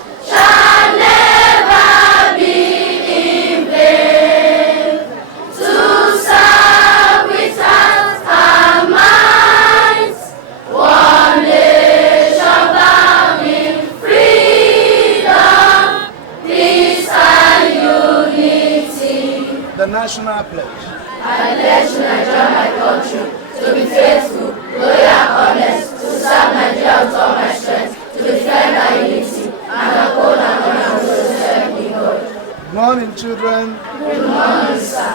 children. Good morning, sir.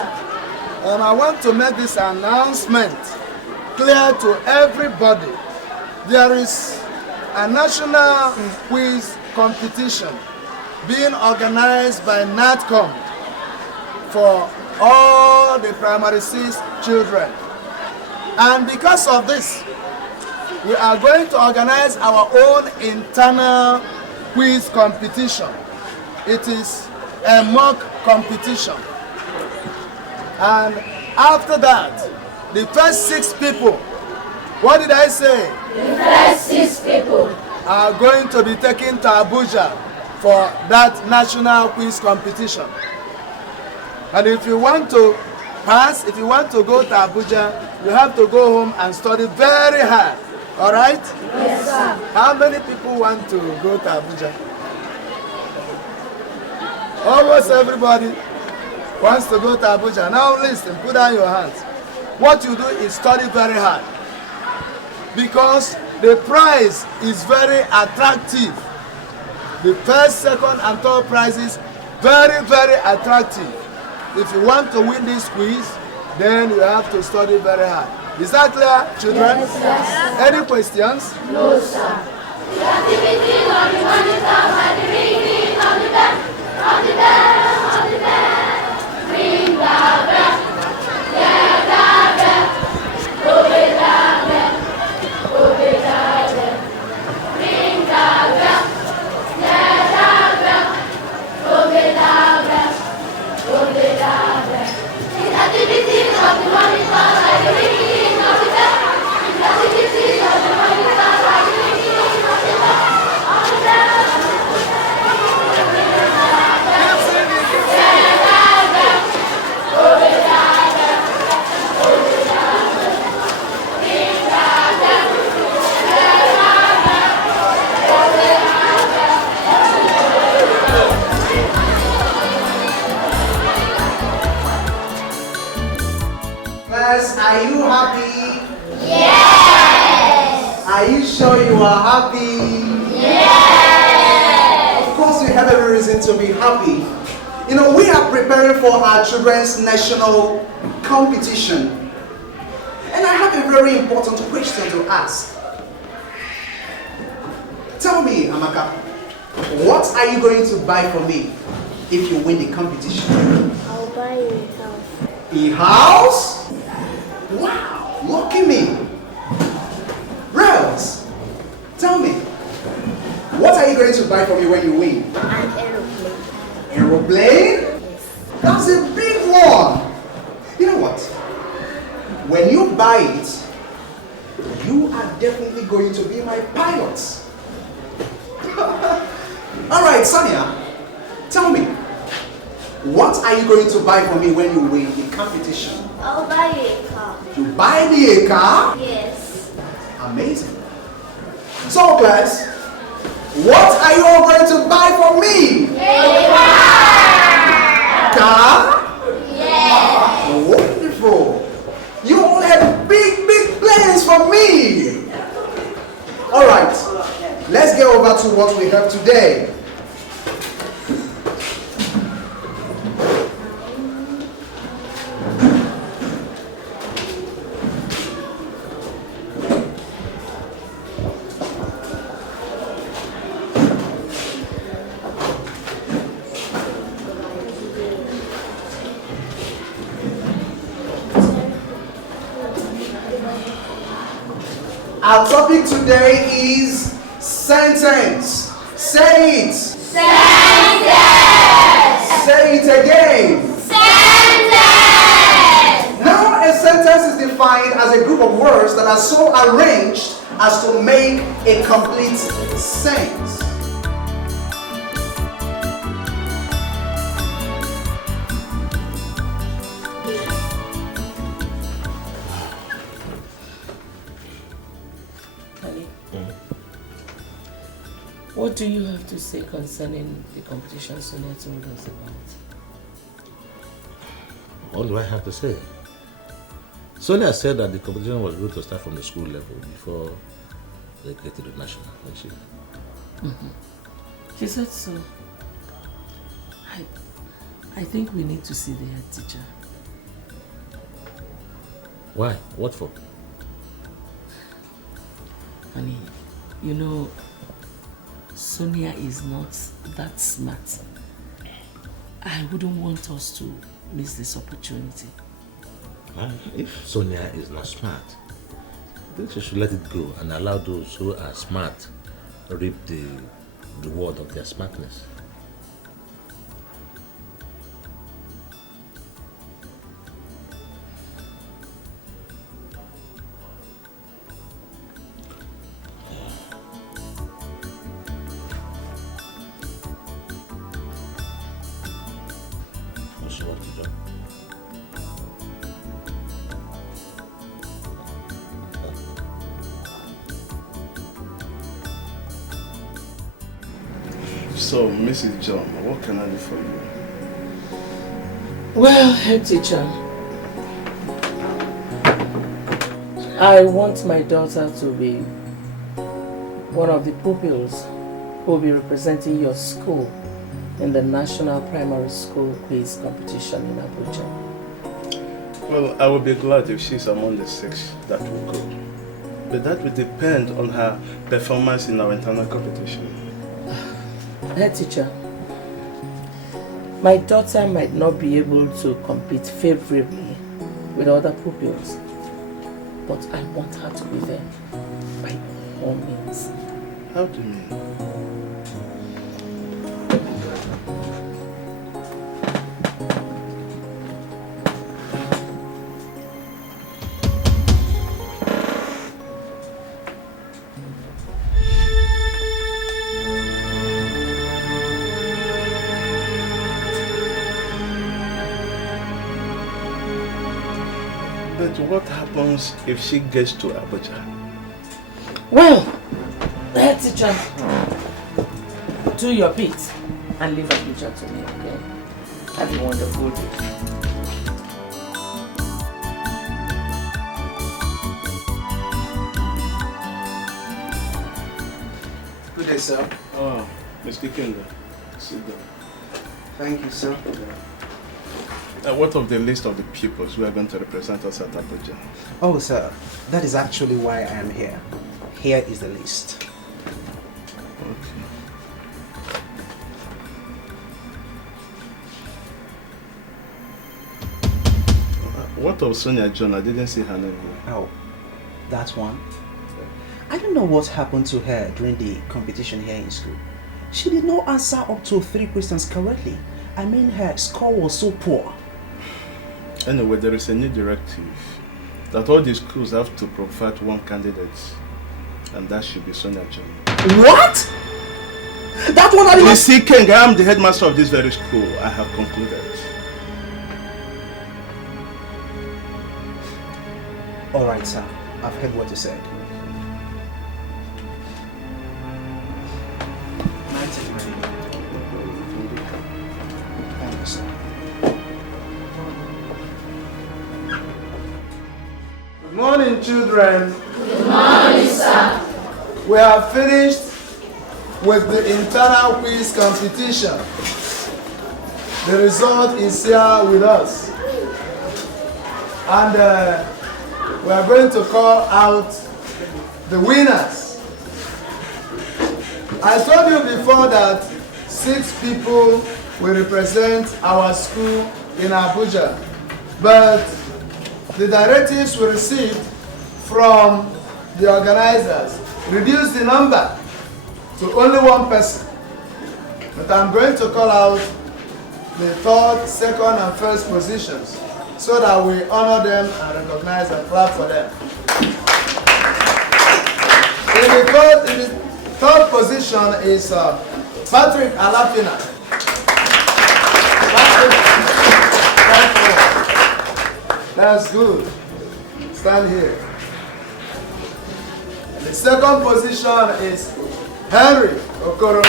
I want to make this announcement clear to everybody. There is a national quiz competition being organized by NATCOM for all the primary 6 children. And because of this, we are going to organize our own internal quiz competition. It is a mock competition. And after that, the first 6 people, what did I say? The first 6 people are going to be taken to Abuja for that national quiz competition. And if you want to pass, if you want to go to Abuja, you have to go home and study very hard. All right? Yes, sir. How many people want to go to Abuja? Almost everybody wants to go to Abuja. Now listen, put down your hands. What you do is study very hard, because the prize is very attractive. The first, second, and third prizes very, very attractive. If you want to win this quiz, then you have to study very hard. Is that clear, children? Yes, sir. Any questions? No, sir. The activities of the monitor by the ringing of the bell, of the bell, of the bell. Ring the bell, get the bell, obey the bell, obey the bell. Ring the bell, get the bell, obey the bell, obey the bell. The activities of the monitor by the ringing of the bell, the activities of the monitor by the ringing of the bell, of the bell. Class, are you happy? Yes! Are you sure you are happy? Yes! Of course, you have every reason to be happy. You know, we are preparing for our children's national competition. And I have a very important question to ask. Tell me, Amaka, what are you going to buy for me if you win the competition? I'll buy you a house. A house? Wow, lucky me. Rose, tell me, what are you going to buy for me when you win? An aeroplane. Aeroplane? That's a big one. You know what? When you buy it, you are definitely going to be my pilot. All right, Sonia, tell me, what are you going to buy for me when you win the competition? I'll buy you a car. You buy me a car? Yes. Amazing. So, class, what are you all going to buy for me? A car! Car? Yes. Wonderful. You all have big, big plans for me. All right, let's get over to what we have today. Our topic today is sentence. Say it. Sentence. Say it again. Sentence. Now a sentence is defined as a group of words that are so arranged as to make a complete sense. What do you have to say concerning the competition Sonia told us about? What do I have to say? Sonia said that the competition was going to start from the school level before they get to the national, didn't she? She said so. I think we need to see the head teacher. Why? What for? Honey, you know, Sonia is not that smart. I wouldn't want us to miss this opportunity. If Sonia is not smart, I think she should let it go and allow those who are smart reap the reward of their smartness. So, Mrs. John, what can I do for you? Well, head teacher, I want my daughter to be one of the pupils who will be representing your school in the National Primary School Quiz Competition in Abuja. Well, I will be glad if she's among the 6 that will go. But that will depend on her performance in our internal competition. Head teacher, my daughter might not be able to compete favorably with other pupils, but I want her to be there by all means. How do you mean? But what happens if she gets to Abuja? Well, head teacher, do your bit and leave Abuja to me, okay? Have a wonderful day. Good day, sir. Oh, Mr. Kenda, sit down. Thank you, sir. What of the list of the pupils who are going to represent us at Abuja? Oh, sir, that is actually why I am here. Here is the list. Okay. What of Sonia John? I didn't see her name here. Oh, that one? I don't know what happened to her during the competition here in school. She did not answer up to 3 questions correctly. I mean, her score was so poor. Anyway, there is a new directive that all the schools have to provide 1 candidate, and that should be Sonia John. What? That one? Mr. King, I am the headmaster of this very school. I have concluded. All right, sir. I've heard what you said. Thank you, sir. Good morning, children. Good morning, sir. We have finished with the internal quiz competition. The result is here with us. And we are going to call out the winners. I told you before that 6 people will represent our school in Abuja, but the directives we received from the organizers reduced the number to only 1 person. But I'm going to call out the 3rd, 2nd, and 1st positions so that we honor them and recognize and clap for them. In the 3rd position is Patrick Alapina. That's good. Stand here. And the 2nd position is Henry Okoro.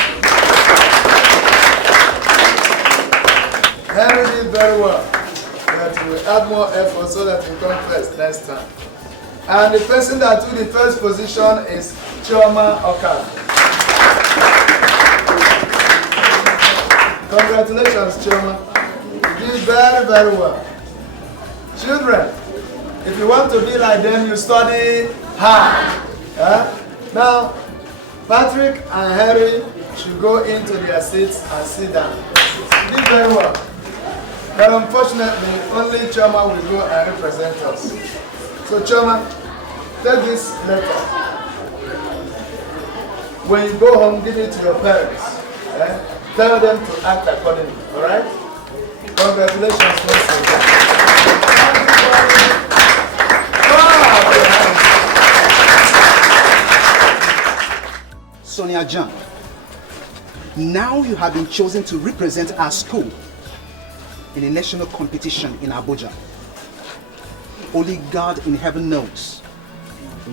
Henry did very well. But we will add more effort so that we come first next time. And the person that took the 1st position is Chioma Okara. Congratulations, Chioma. very, very well. Children, if you want to be like them, you study hard. Now, Patrick and Harry should go into their seats and sit down. Did very well. But unfortunately, only Choma will go and represent us. So Choma, take this letter. When you go home, give it to your parents. Tell them to act accordingly. Alright? Congratulations once again. Sonia John, now you have been chosen to represent our school in a national competition in Abuja. Only God in heaven knows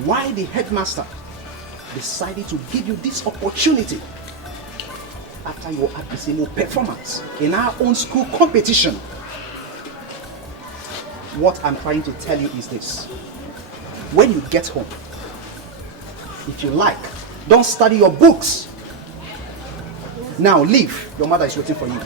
why the headmaster decided to give you this opportunity after your abysmal performance in our own school competition. What I'm trying to tell you is this. When you get home, if you like, don't study your books. Now leave. Your mother is waiting for you.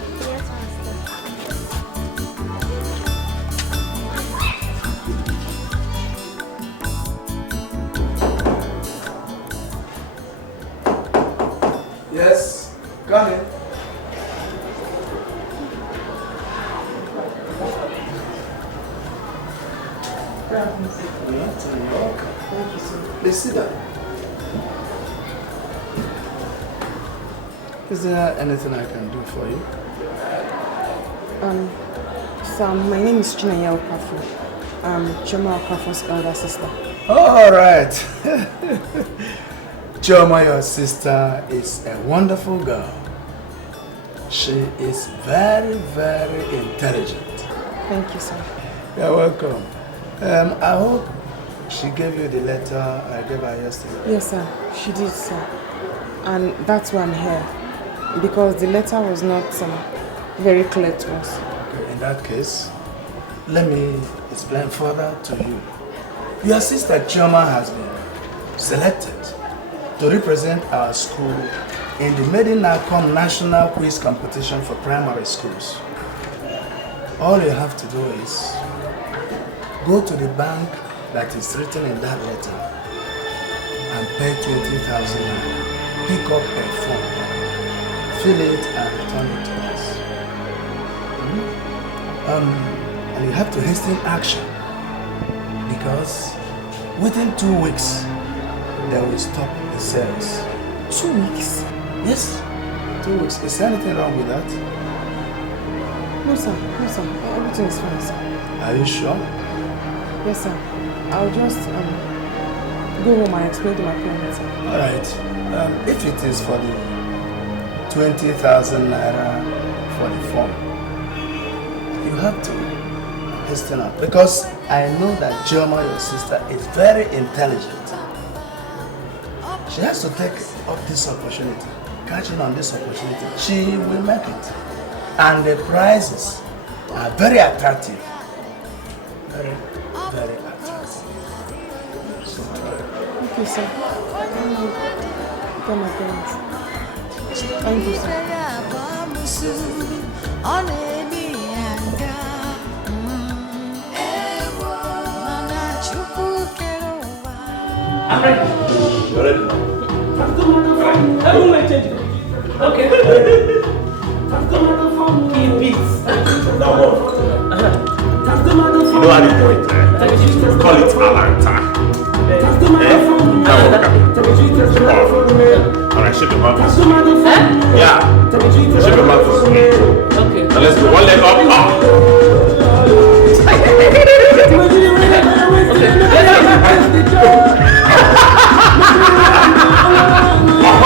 Yes, come in. Thank you, sir. Please sit down. Is there anything I can do for you? Sir, my name is Chinaya Okafor. I'm Choma Okafor's elder sister. All right. Choma, your sister, is a wonderful girl. She is very, very intelligent. Thank you, sir. You're welcome. I hope she gave you the letter I gave her yesterday. Yes, sir. She did, sir. And that's why I'm here. Because the letter was not very clear to us. Okay, in that case, let me explain further to you. Your sister Chioma has been selected to represent our school in the Medinacom National Quiz Competition for primary schools. All you have to do is go to the bank that is written in that letter and pay 20,000 naira. Pick up a form, fill it and return it to us. And you have to hasten action because within 2 weeks they will stop the sales. 2 weeks? Yes, 2 weeks. Is there anything wrong with that? No, sir. No, sir. Everything is fine, sir. Are you sure? Yes, sir. I'll just go home and explain to my parents, sir. All right. If it is for the 20,000 naira for the form, you have to hasten up because I know that Joma, your sister, is very intelligent. She has to take up this opportunity, catching on this opportunity. She will make it. And the prizes are very attractive. Very, very attractive. So, okay, sir. Tell my parents. Thank you, sir. I'm ready. You're ready? I don't mind changing. Okay. Keep it. Now what? You know how to do it. Call it Alanta. Alright, shake your mouth. Yeah. Shake your mouth. Okay. Now let's go. One leg up.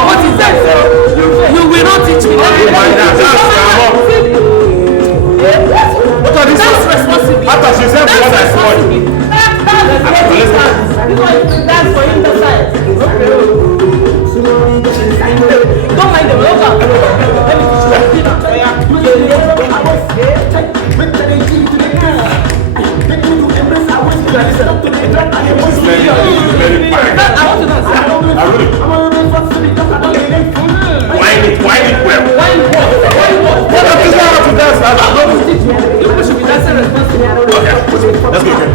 What is that? You will not teach me. What are these? That's responsibility. After she said what I want. That's for him to say. Don't mind them. Let me Wine it well. Wine it well. Let's go again.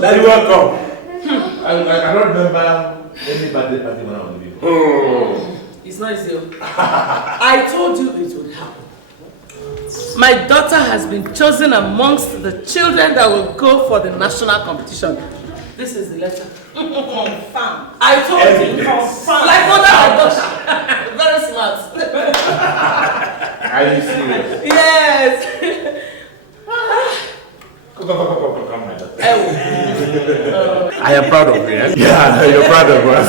Daddy, welcome. I cannot remember any birthday party when I was living. It's not easy. I told you it would happen. My daughter has been chosen amongst the children that will go for the national competition. This is the letter. Confirm. I told you. Confirm. Like mother and daughter. Very smart. Are you serious? Yes. Come, my daughter. I am proud of you, eh? Yeah, you're proud of us.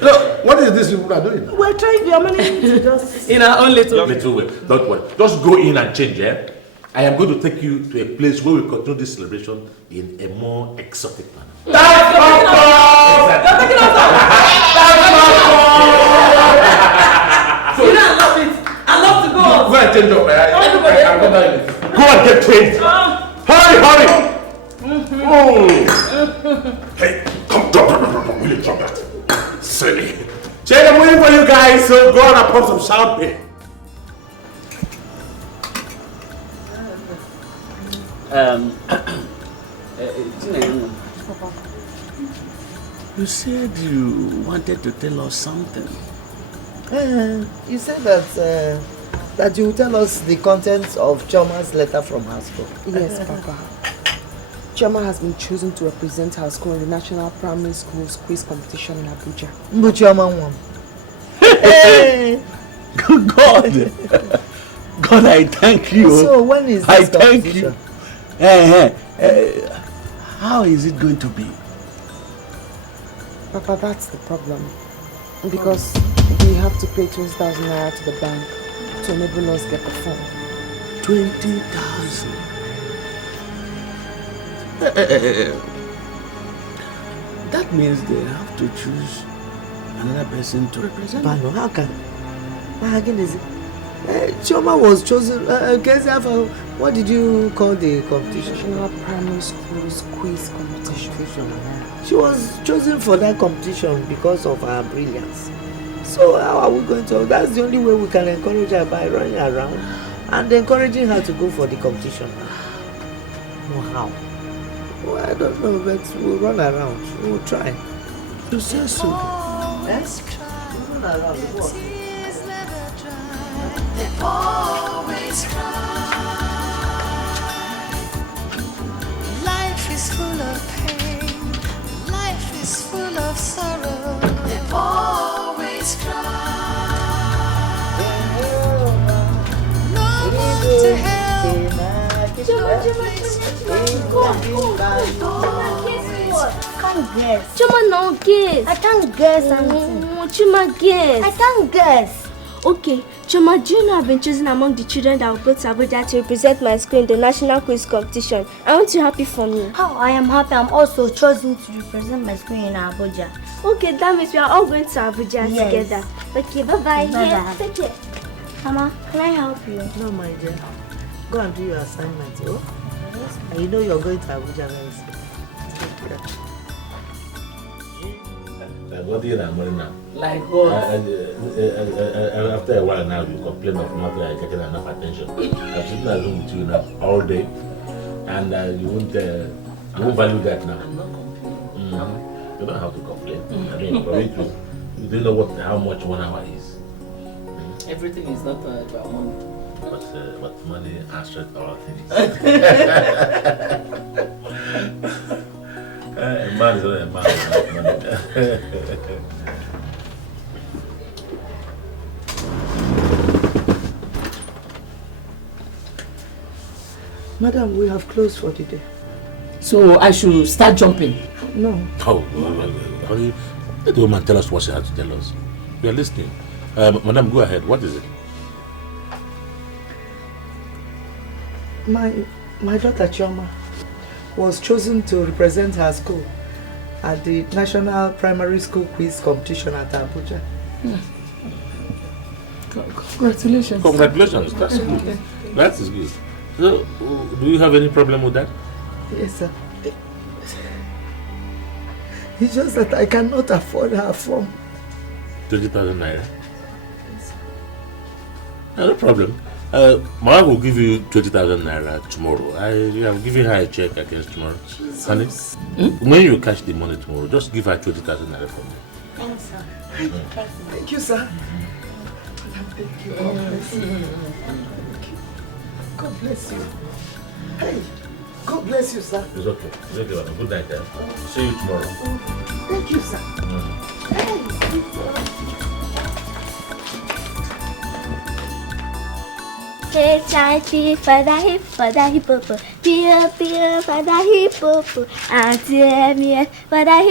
Look, what is this people are doing? We're trying, we are managing to just... In our own little way. Don't worry. Just go in and change, eh? I am going to take you to a place where we continue this celebration in a more exotic manner. That's You know, I love it. I love to go. Go and change up, Go and get changed. Hurry! Hey, come, drop. Will you drop that? Silly. Jane, I'm waiting for you guys, so go on and pump some champagne. You said you wanted to tell us something. You said that you will tell us the contents of Choma's letter from her school. Yes, Papa. Choma has been chosen to represent her school in the National Primary Schools Quiz Competition in Abuja. But Choma won. God, I thank you. So when is this I thank you. How is it going to be? Papa, that's the problem. Because we have to pay 20,000 naira to the bank to enable us get the form. 20,000. That means they have to choose another person to represent. But no, how can? Again, is it? Choma was chosen. What did you call the competition? National Primary Schools Quiz Competition. She was chosen for that competition because of her brilliance. So how are we going to? That's the only way we can encourage her, by running around and encouraging her to go for the competition. No, how? Well, I don't know, but we'll run around. We'll try. You say so. Yes? We'll run around. What? They always cry. Life is full of pain. Life is full of sorrow. They always cry. No one to help. Can't guess. Chuma, no guess. I can't guess. Chuma, guess. I can't guess. Okay, Chuma, do you know I've been chosen among the children that will go to Abuja to represent my school in the national quiz competition? Aren't you happy for me? How I am happy. I'm also chosen to represent my school in Abuja. Okay, that means we are all going to Abuja together. Okay, bye-bye. Bye-bye. Take care. Mama, can I help you? No, my dear. Go and do your assignment, oh? Yes. And you know you're going to Abuja very soon. What do you know? Like what? After a while now, you complain of not getting enough attention. I'm sitting at home with you now all day, and you won't value that now. I'm not complaining. You don't have to complain. I mean, for you to, you don't know how much 1 hour is. Everything is not about money. But money answers all things. A man is not a man without money. Madam, we have closed for the day. So I should start jumping? No. Oh, honey, let the woman tell us what she had to tell us. We are listening. Madam, go ahead. What is it? My daughter Chioma was chosen to represent her school at the National Primary School Quiz Competition at Abuja. Congratulations. Congratulations. That's good. That is good. So, do you have any problem with that? Yes, sir. It's just that I cannot afford her phone. 20,000 naira? No problem. Mama will give you 20,000 naira tomorrow. I'm giving her a check against tomorrow. Jesus. Honey, when you catch the money tomorrow, just give her 20,000 naira for me. Thanks, sir. Thank you, sir. Thank you. God bless you. God bless you. Hey, God bless you, sir. It's okay. It's okay, madam. Good night, See you tomorrow. Thank you, sir. Hey, Hey, Chanty, Father hip, Pia, Pia, Father hippopo, Auntie, Father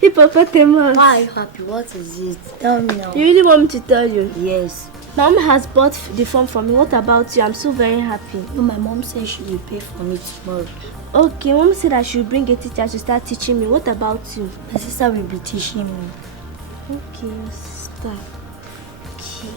hippopotamus. Why are you happy? What is it? Tell me now. You really want me to tell you? Yes. Mom has bought the form for me. What about you? I'm so very happy. No, my mom said she will pay for me tomorrow. Okay, Mom said I should bring a teacher to start teaching me. What about you? My sister will be teaching me. Okay, sister. Okay.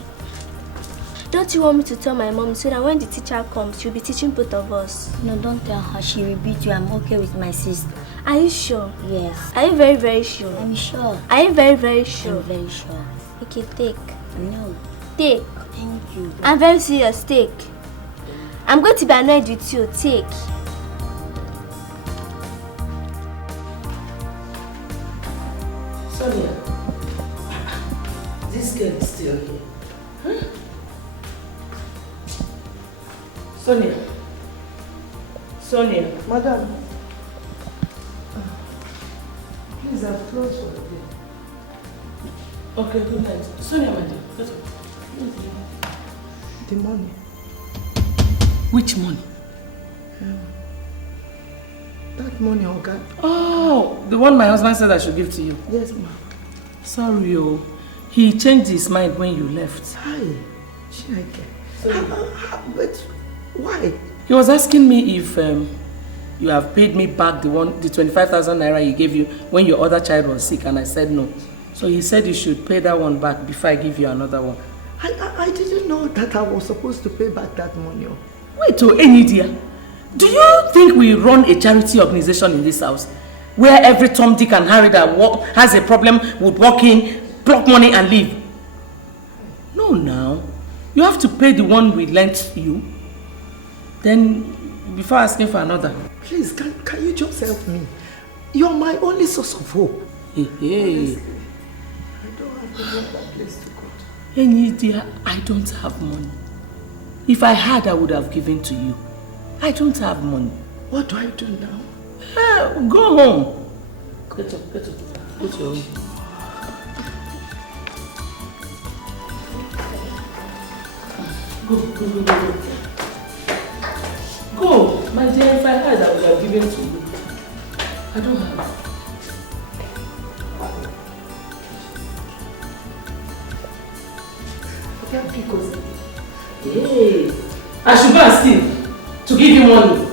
Don't you want me to tell my mom so that when the teacher comes, she'll be teaching both of us? No, don't tell her. She will beat you. I'm okay with my sister. Are you sure? Yes. Are you very, very sure? I'm sure. Are you very, very sure? I'm very sure. Okay, take. No. Take. Thank you. I'm very serious. Take. I'm going to be annoyed with you. Take. Sonia, this girl is still here. Huh? Sonia, madam. Please, I've closed for the day. Okay, good night. Sonia, madam. The money. Which money? That money, Oga. Oh, the one my husband said I should give to you. Yes, ma'am. Sorry, he changed his mind when you left. Hi, Chineke. But why? He was asking me if you have paid me back the 25,000 naira he gave you when your other child was sick, and I said no. So he said you should pay that one back before I give you another one. I didn't know that I was supposed to pay back that money. Wait, any dear. Do you think we run a charity organization in this house where every Tom, Dick and Harry that has a problem would walk in, block money and leave? No, now. You have to pay the one we lent you. Then, before asking for another. Please, can you just help me? You're my only source of hope. Hey. Honestly, I don't have another place to go to. Any dear, I don't have money. If I had, I would have given to you. I don't have money. What do I do now? Go home. Get up. Go to your room. Go. My dear, if I had, I would have given to you. I don't have. Because hey, I should go and steal to give you money.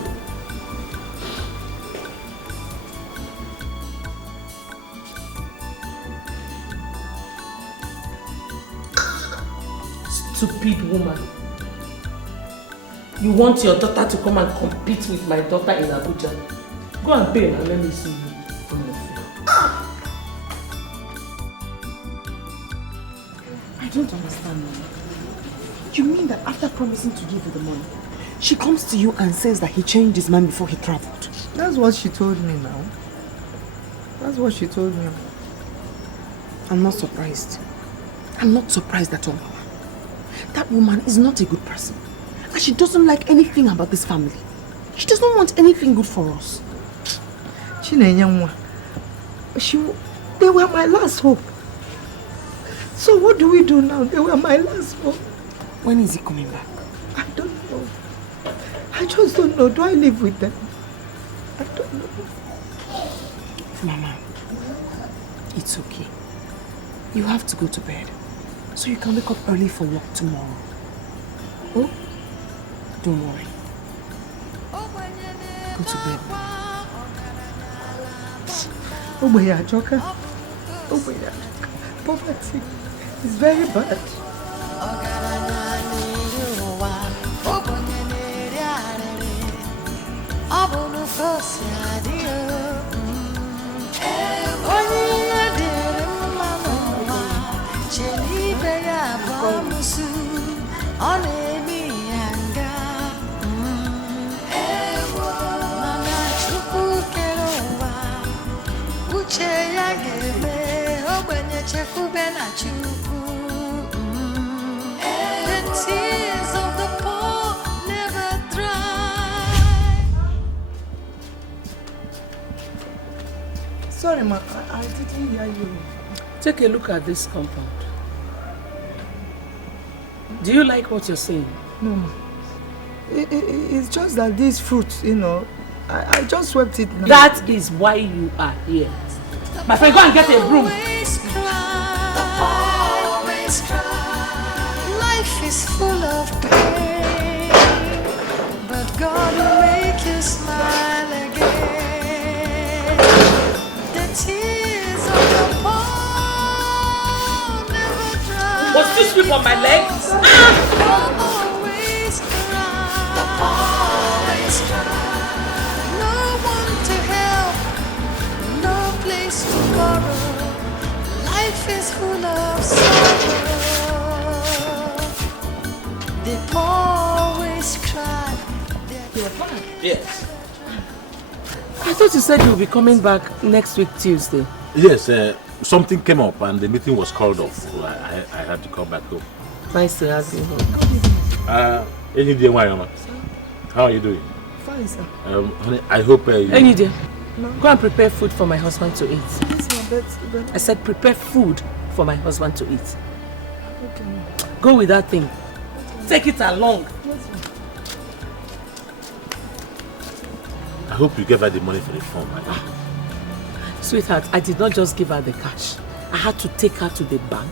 Stupid woman. You want your daughter to come and compete with my daughter in Abuja? Go and pay and let me see you on your floor. I don't understand, Mama. You mean that after promising to give you the money, she comes to you and says that he changed his mind before he traveled? that's what she told me now. That's what she told me. I'm not surprised. I'm not surprised at all, Mama. That woman is not a good person. And she doesn't like anything about this family. She doesn't want anything good for us. Chinenyanwa, they were my last hope. So what do we do now? They were my last hope. When is he coming back? I don't know. I just don't know. Do I live with them? I don't know. Mama, it's okay. You have to go to bed so you can wake up early for work tomorrow. Oh? Don't worry. Go to bed. Poverty is very bad. Tears of the poor never dry. Sorry, ma, I didn't hear you. Take a look at this compound. Do you like what you're saying? No, ma. It's just that these fruits, you know, I just swept it now. That is why you are here. My friend, go and get a broom. Always cry. Life is full of pain, but God will make you smile again. The tears of the poor never dry. What's this whip on my legs? Always cry. No one to help, no place to borrow. Life is full of sorrow. They always cry. Yes. I thought you said you'll be coming back next week Tuesday. Yes, something came up and the meeting was called off, so I had to come back home. Nice to have you home. How are you doing? Fine, sir. Honey, I hope you... Enidia, go and prepare food for my husband to eat. Yes, but I said prepare food for my husband to eat. okay. Go with that thing. Take it along. Yes, I hope you gave her the money for the form. Sweetheart, I did not just give her the cash. I had to take her to the bank,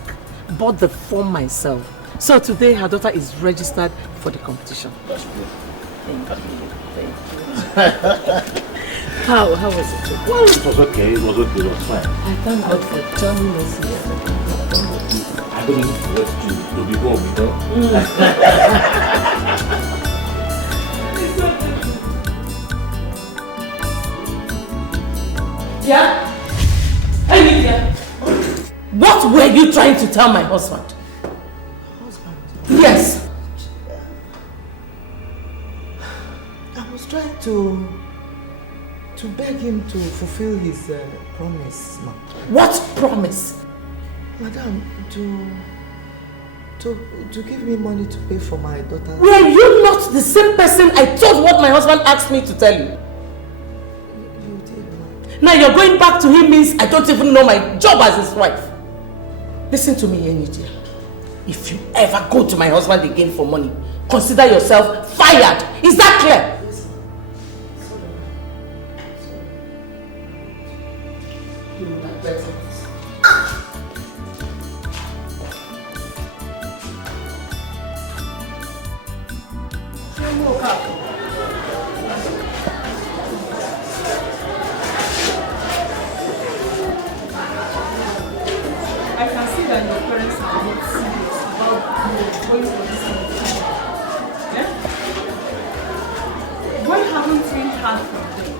bought the form myself. So today her daughter is registered for the competition. That's good. Thank you. How was it? Well, it was okay. It was fine. I thank God for joining us here. I don't need to be home, you know. Yeah? Hey, Lydia. What were you trying to tell my husband? Husband? Yes. I was trying to beg him to fulfill his promise, ma. What promise? Madam, to give me money to pay for my daughter. Were you not the same person I told what my husband asked me to tell you? You did, ma. Now you're going back to him means I don't even know my job as his wife. Listen to me, Enidia. If you ever go to my husband again for money, consider yourself fired. Is that clear? I can see that your parents are not serious about going for this kind of thing. Yeah? Why haven't we heard from them?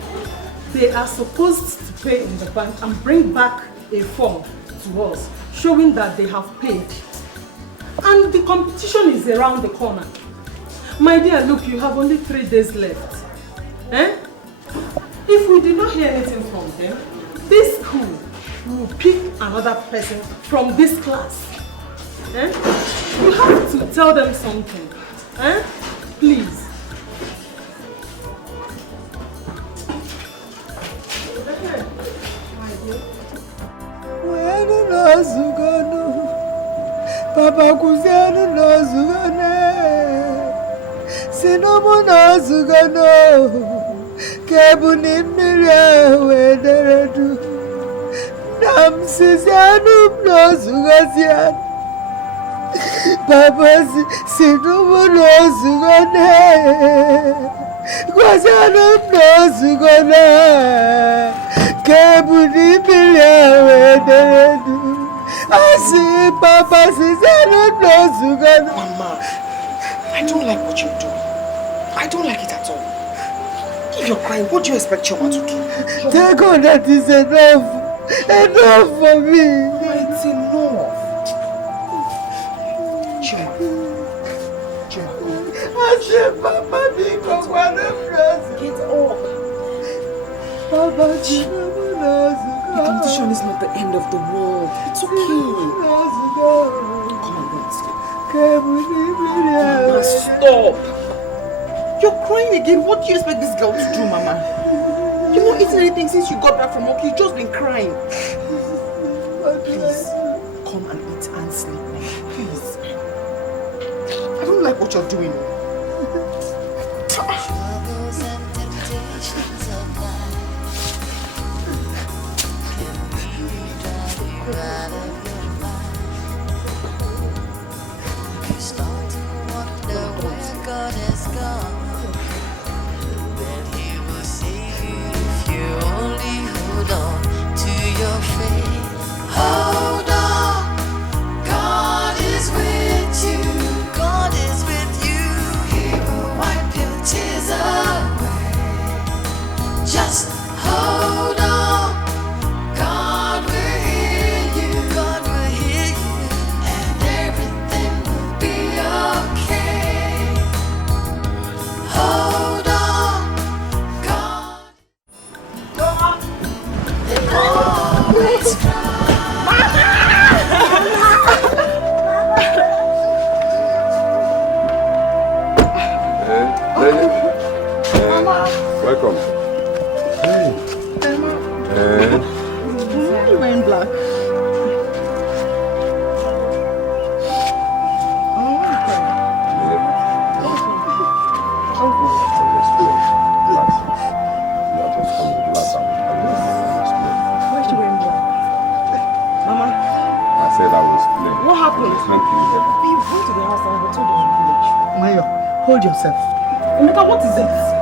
They are supposed to pay in the bank and bring back a form to us showing that they have paid. And the competition is around the corner. My dear, look, you have only 3 days left. Eh? If we did not hear anything from them, this school will pick another person from this class. Eh? You have to tell them something. Eh? Please. Papa Kuzianu no Zugane, Sinobu no Zugano, Kabuni Miria, Wederadu, Nam Sizianu no Zugazian, Papa Sinobu no Zugane, Guazianu no Zugana, Kabuni Miria, Wederadu. I see Papa says I don't know Zugano. Mama, I don't like what you're doing. I don't like it at all. If you're crying, what do you expect Choma to do? Thank God that is enough. Enough for me. It's enough. I said, Papa, be one Get up. Papa, the competition is not the end of the world. It's okay. Come on, Mama, stop. You're crying again. What do you expect this girl to do, Mama? You've not eaten anything since you got back from work. You've just been crying. Please, come and eat and sleep. Please. I don't like what you're doing. Troubles and temptations of life can really drive you out of your mind. You start to wonder where God has gone. That He will save you if you only hold on to your faith. Hold on, God is with you. God is with you. He will wipe your tears away. Just hold on, God will hear you. God will hear you, and everything will be okay. Hold on, God. Always cry. Welcome. Hey. Why are you wearing black? Why is she wearing black? Mama? I said I was playing. What happened? Thank you. We went to the house and we told her to village. Mayo, hold yourself. Emeka, what is it?